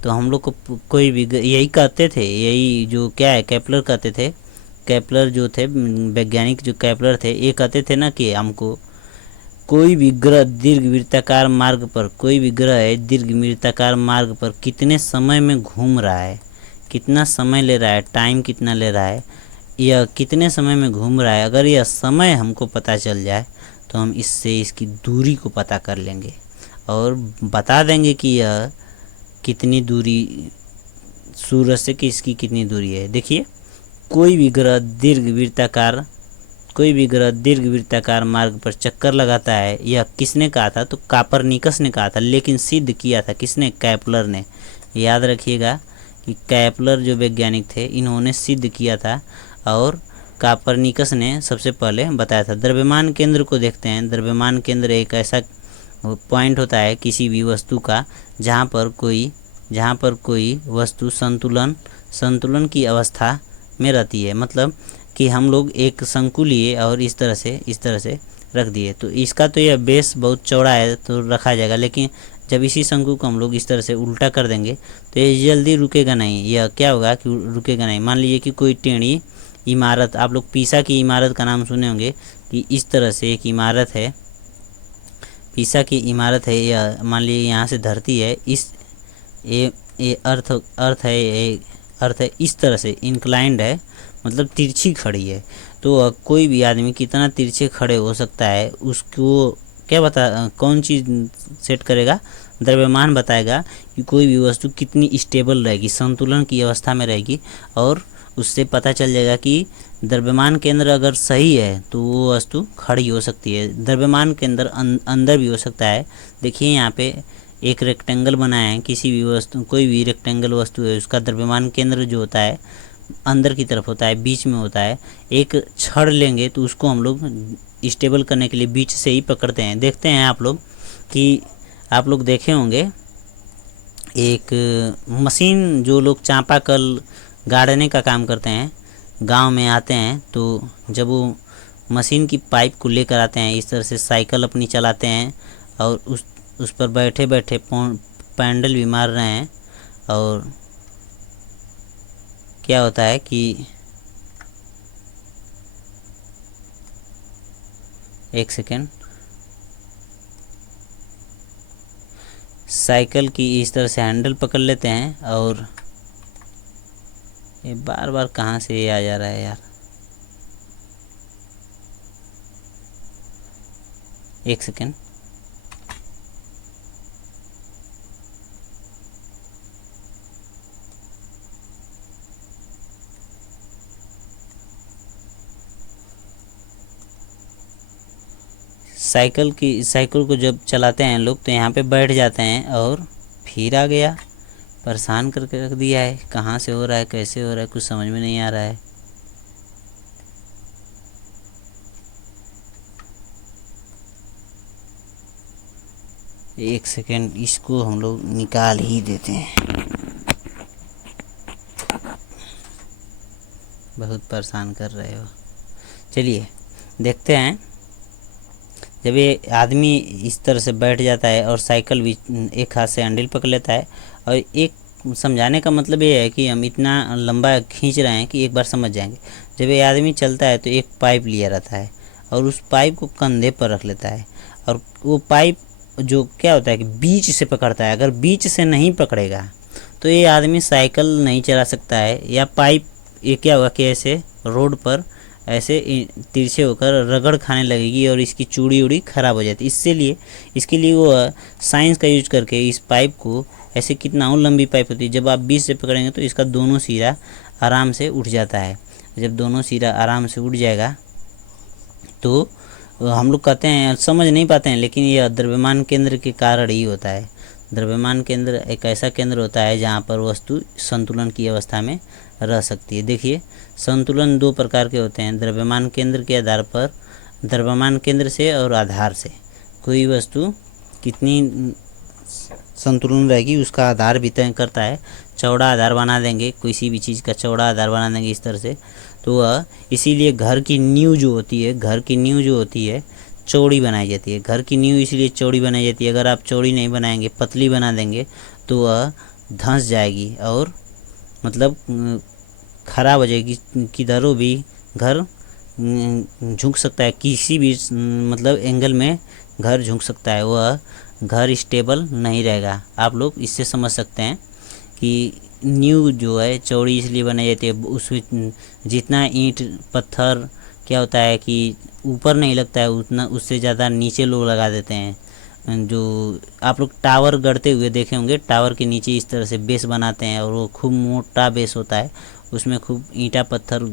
तो हम लोग को कोई भी यही कहते थे, यही जो क्या है केपलर कहते थे, केपलर जो थे वैज्ञानिक जो केपलर थे, ये कहते थे ना कि हमको कोई भी ग्रह दीर्घवृत्ताकार मार्ग पर, कोई भी ग्रह है दीर्घवृत्ताकार मार्ग पर कितने समय में घूम रहा है, कितना समय ले रहा है, टाइम कितना ले रहा है, यह कितने समय में घूम रहा है, अगर यह समय हमको पता चल जाए तो हम इससे इसकी दूरी को पता कर लेंगे और बता देंगे कि यह कितनी दूरी सूरज से कि इसकी कितनी दूरी है। देखिए, कोई भी ग्रह दीर्घवृत्ताकार मार्ग पर चक्कर लगाता है, यह किसने कहा था? तो कापरनिकस ने कहा था, लेकिन सिद्ध किया था किसने? केपलर ने। याद रखिएगा कि केपलर जो वैज्ञानिक थे, इन्होंने सिद्ध किया था और कापरनिकस ने सबसे पहले बताया था। द्रव्यमान केंद्र को देखते हैं। द्रव्यमान केंद्र एक ऐसा पॉइंट होता है किसी भी वस्तु का जहाँ पर कोई वस्तु संतुलन की अवस्था में रहती है। मतलब कि हम लोग एक शंकु लिए और इस तरह से रख दिए, तो इसका तो यह बेस बहुत चौड़ा है तो रखा जाएगा, लेकिन जब इसी शंकु को हम लोग इस तरह से उल्टा कर देंगे तो ये जल्दी रुकेगा नहीं। यह क्या होगा कि रुकेगा नहीं। मान लीजिए कि कोई टेढ़ी इमारत, आप लोग पीसा की इमारत का नाम सुने होंगे कि इस तरह से एक इमारत है, पीसा की इमारत है, यह मान लीजिए यहाँ से धरती है, ये अर्थ है इस तरह से इंक्लाइंड है, मतलब तिरछी खड़ी है। तो कोई भी आदमी कितना तिरछे खड़े हो सकता है उसको कौन चीज़ सेट करेगा? द्रव्यमान बताएगा कि कोई भी वस्तु कितनी स्टेबल रहेगी, संतुलन की अवस्था में रहेगी, और उससे पता चल जाएगा कि द्रव्यमान केंद्र अगर सही है तो वो वस्तु खड़ी हो सकती है। द्रव्यमान केंद्र अंदर भी हो सकता है। देखिए यहाँ पे एक रेक्टेंगल बनाया है, किसी भी वस्तु, कोई भी रेक्टेंगल वस्तु है, उसका द्रव्यमान केंद्र जो होता है अंदर की तरफ होता है, बीच में होता है। एक छड़ लेंगे तो उसको हम लोग स्टेबल करने के लिए बीच से ही पकड़ते हैं। देखते हैं आप लोग देखे होंगे एक मशीन, जो लोग चापाकल गाड़ने का काम करते हैं, गांव में आते हैं, तो जब वो मशीन की पाइप को लेकर आते हैं, इस तरह से साइकिल अपनी चलाते हैं और उस पर बैठे बैठे पैडल भी मार रहे हैं, और क्या होता है कि एक सेकेंड, साइकिल की इस तरह से हैंडल पकड़ लेते हैं, और ये बार बार कहाँ से ये आ जा रहा है यार, एक सेकेंड। साइकिल को जब चलाते हैं लोग तो यहाँ पे बैठ जाते हैं, और फिर आ गया, परेशान करके रख दिया है। कहाँ से हो रहा है, कैसे हो रहा है, कुछ समझ में नहीं आ रहा है। एक सेकेंड, इसको हम लोग निकाल ही देते हैं, बहुत परेशान कर रहे हो। चलिए देखते हैं। जब ये आदमी इस तरह से बैठ जाता है और साइकिल भी एक हाथ से हैंडल पकड़ लेता है, और एक समझाने का मतलब ये है कि हम इतना लंबा खींच रहे हैं कि एक बार समझ जाएंगे। जब ये आदमी चलता है तो एक पाइप लिया रहता है और उस पाइप को कंधे पर रख लेता है, और वो पाइप जो क्या होता है कि बीच से पकड़ता है। अगर बीच से नहीं पकड़ेगा तो ये आदमी साइकिल नहीं चला सकता है, या पाइप ये क्या होगा कि ऐसे रोड पर ऐसे तिरछे होकर रगड़ खाने लगेगी और इसकी चूड़ी उड़ी खराब हो जाती है। इसके लिए वो साइंस का यूज करके इस पाइप को ऐसे, कितना लंबी पाइप होती है, जब आप बीच से पकड़ेंगे तो इसका दोनों सिरा आराम से उठ जाता है। जब दोनों सिरा आराम से उठ जाएगा तो हम लोग कहते हैं, समझ नहीं पाते हैं, लेकिन यह द्रव्यमान केंद्र के कारण ही होता है। द्रव्यमान केंद्र एक ऐसा केंद्र होता है जहाँ पर वस्तु संतुलन की अवस्था में रह सकती है। देखिए, संतुलन दो प्रकार के होते हैं, द्रव्यमान केंद्र के आधार पर, द्रव्यमान केंद्र से और आधार से कोई वस्तु कितनी संतुलन रहेगी उसका आधार भी तय करता है। चौड़ा आधार बना देंगे, किसी भी चीज़ का चौड़ा आधार बना देंगे इस तरह से, तो वह इसीलिए घर की नींव जो होती है, घर की नींव जो होती है चौड़ी बनाई जाती है। घर की नींव इसलिए चौड़ी बनाई जाती है, अगर आप चौड़ी नहीं बनाएंगे, पतली बना देंगे तो वह धंस जाएगी और मतलब खराब हो जाएगी। किधरों भी घर झुक सकता है, किसी भी मतलब एंगल में घर झुक सकता है, वह घर स्टेबल नहीं रहेगा। आप लोग इससे समझ सकते हैं कि नींव जो है चौड़ी इसलिए बनाई जाती है, उसमें जितना ईंट पत्थर क्या होता है कि ऊपर नहीं लगता है, उतना उससे ज़्यादा नीचे लोग लगा देते हैं। जो आप लोग टावर गढ़ते हुए देखे होंगे, टावर के नीचे इस तरह से बेस बनाते हैं और वो खूब मोटा बेस होता है, उसमें खूब ईंटा पत्थर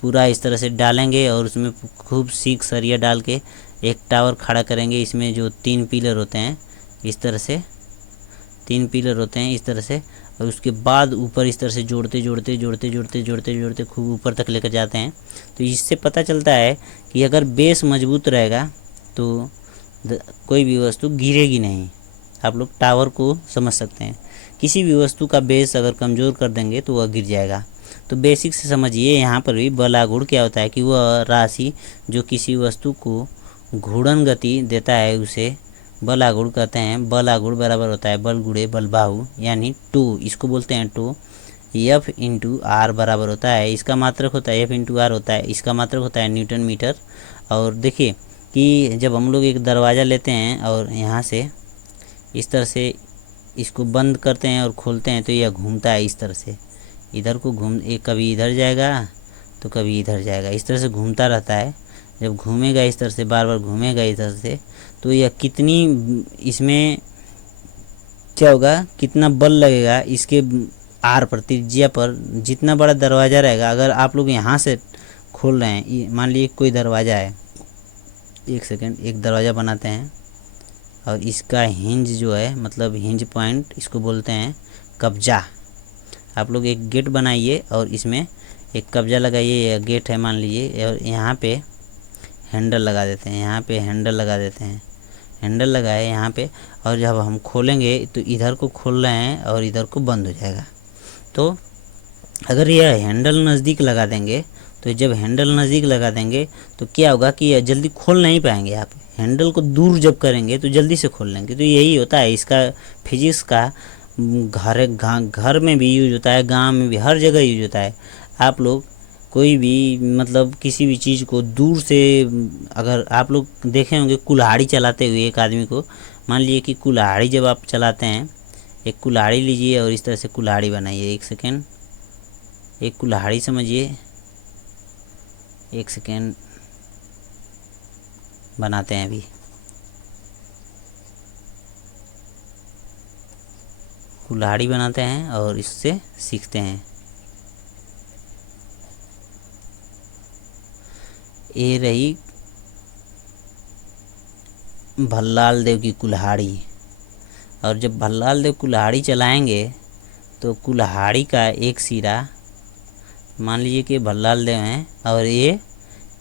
पूरा इस तरह से डालेंगे और उसमें खूब सीख सरिया डाल के एक टावर खड़ा करेंगे। इसमें जो 3 पिलर होते हैं, इस तरह से 3 पिलर होते हैं इस तरह से, और उसके बाद ऊपर इस तरह से जोड़ते जोड़ते जोड़ते जोड़ते जोड़ते जोड़ते खूब ऊपर तक लेकर जाते हैं। तो इससे पता चलता है कि अगर बेस मजबूत रहेगा तो कोई भी वस्तु गिरेगी नहीं। आप लोग टावर को समझ सकते हैं, किसी भी वस्तु का बेस अगर कमज़ोर कर देंगे तो वह गिर जाएगा। तो बेसिक से समझिए, यहाँ पर भी बल आघूर्ण क्या होता है कि वह राशि जो किसी वस्तु को घूर्णन गति देता है उसे बल आघूर्ण कहते हैं। बल आघूर्ण बराबर होता है बल गुणे बल बाहु, यानी टू, इसको बोलते हैं टू। एफ इंटू आर बराबर होता है, इसका मात्रक होता है एफ इंटू आर होता है, इसका मात्रक होता है न्यूटन मीटर। और देखिए कि जब हम लोग एक दरवाज़ा लेते हैं और यहाँ से इस तरह से इसको बंद करते हैं और खोलते हैं तो यह घूमता है इस तरह से, इधर को कभी इधर जाएगा तो कभी इधर जाएगा, इस तरह से घूमता रहता है। जब घूमेगा इस तरह से, बार बार घूमेगा इधर से, तो यह कितनी इसमें क्या होगा, कितना बल लगेगा इसके आर पर, त्रिज्या पर। जितना बड़ा दरवाज़ा रहेगा, अगर आप लोग यहाँ से खोल रहे हैं, मान लीजिए कोई दरवाज़ा है, एक सेकेंड, एक दरवाज़ा बनाते हैं और इसका हिंज जो है, मतलब हिंज पॉइंट इसको बोलते हैं कब्जा। आप लोग एक गेट बनाइए और इसमें एक कब्जा लगाइए, यह गेट है मान लीजिए, और यहाँ पे हैंडल लगा देते हैं, यहाँ पे हैंडल लगा देते हैं, हैंडल लगाए यहाँ पे, और जब हम खोलेंगे तो इधर को खोल रहे हैं और इधर को बंद हो जाएगा। तो अगर यह हैंडल नज़दीक लगा देंगे, तो जब हैंडल नज़दीक लगा देंगे तो क्या होगा कि यह जल्दी खोल नहीं पाएंगे। आप हैंडल को दूर जब करेंगे तो जल्दी से खोल लेंगे। तो यही होता है इसका फिजिक्स का, घर में भी यूज होता है, गांव में भी, हर जगह यूज होता है। आप लोग कोई भी मतलब किसी भी चीज़ को दूर से, अगर आप लोग देखे होंगे कुल्हाड़ी चलाते हुए एक आदमी को, मान लीजिए कि कुल्हाड़ी जब आप चलाते हैं, एक कुल्हाड़ी लीजिए और इस तरह से कुल्हाड़ी बनाइए। एक सेकेंड, एक कुल्हाड़ी समझिए, एक सेकेंड बनाते हैं अभी। कुल्हाड़ी बनाते हैं और इससे सीखते हैं। ये रही भल्लाल देव की कुल्हाड़ी, और जब भल्लाल देव कुल्हाड़ी चलाएंगे तो कुल्हाड़ी का एक सिरा, मान लीजिए कि भल्लाल देव हैं और ये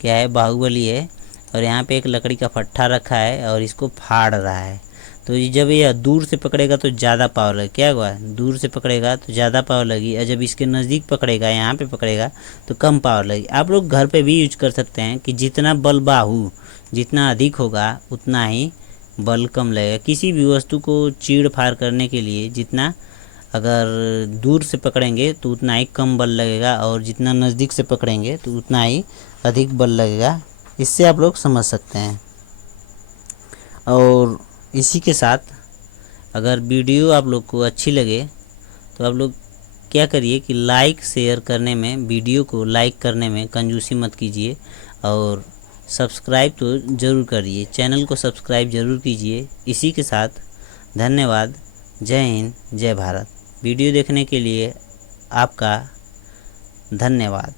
क्या है, बाहुबली है, और यहाँ पे एक लकड़ी का फट्टा रखा है और इसको फाड़ रहा है। तो जब यह दूर से पकड़ेगा तो ज़्यादा पावर लगे, क्या हुआ, दूर से पकड़ेगा तो ज़्यादा पावर लगी, और जब इसके नज़दीक पकड़ेगा, यहाँ पे पकड़ेगा तो कम पावर लगी। आप लोग घर पे भी यूज कर सकते हैं कि जितना बल बाहु जितना अधिक होगा उतना ही बल कम लगेगा। किसी भी वस्तु को चीड़ फाड़ करने के लिए जितना अगर दूर से पकड़ेंगे तो उतना ही कम बल लगेगा, और जितना नज़दीक से पकड़ेंगे तो उतना ही अधिक बल लगेगा। इससे आप लोग समझ सकते हैं। और इसी के साथ अगर वीडियो आप लोग को अच्छी लगे तो आप लोग क्या करिए कि लाइक शेयर करने में, वीडियो को लाइक करने में कंजूसी मत कीजिए, और सब्सक्राइब तो ज़रूर करिए, चैनल को सब्सक्राइब ज़रूर कीजिए। इसी के साथ धन्यवाद। जय हिंद, जय भारत। वीडियो देखने के लिए आपका धन्यवाद।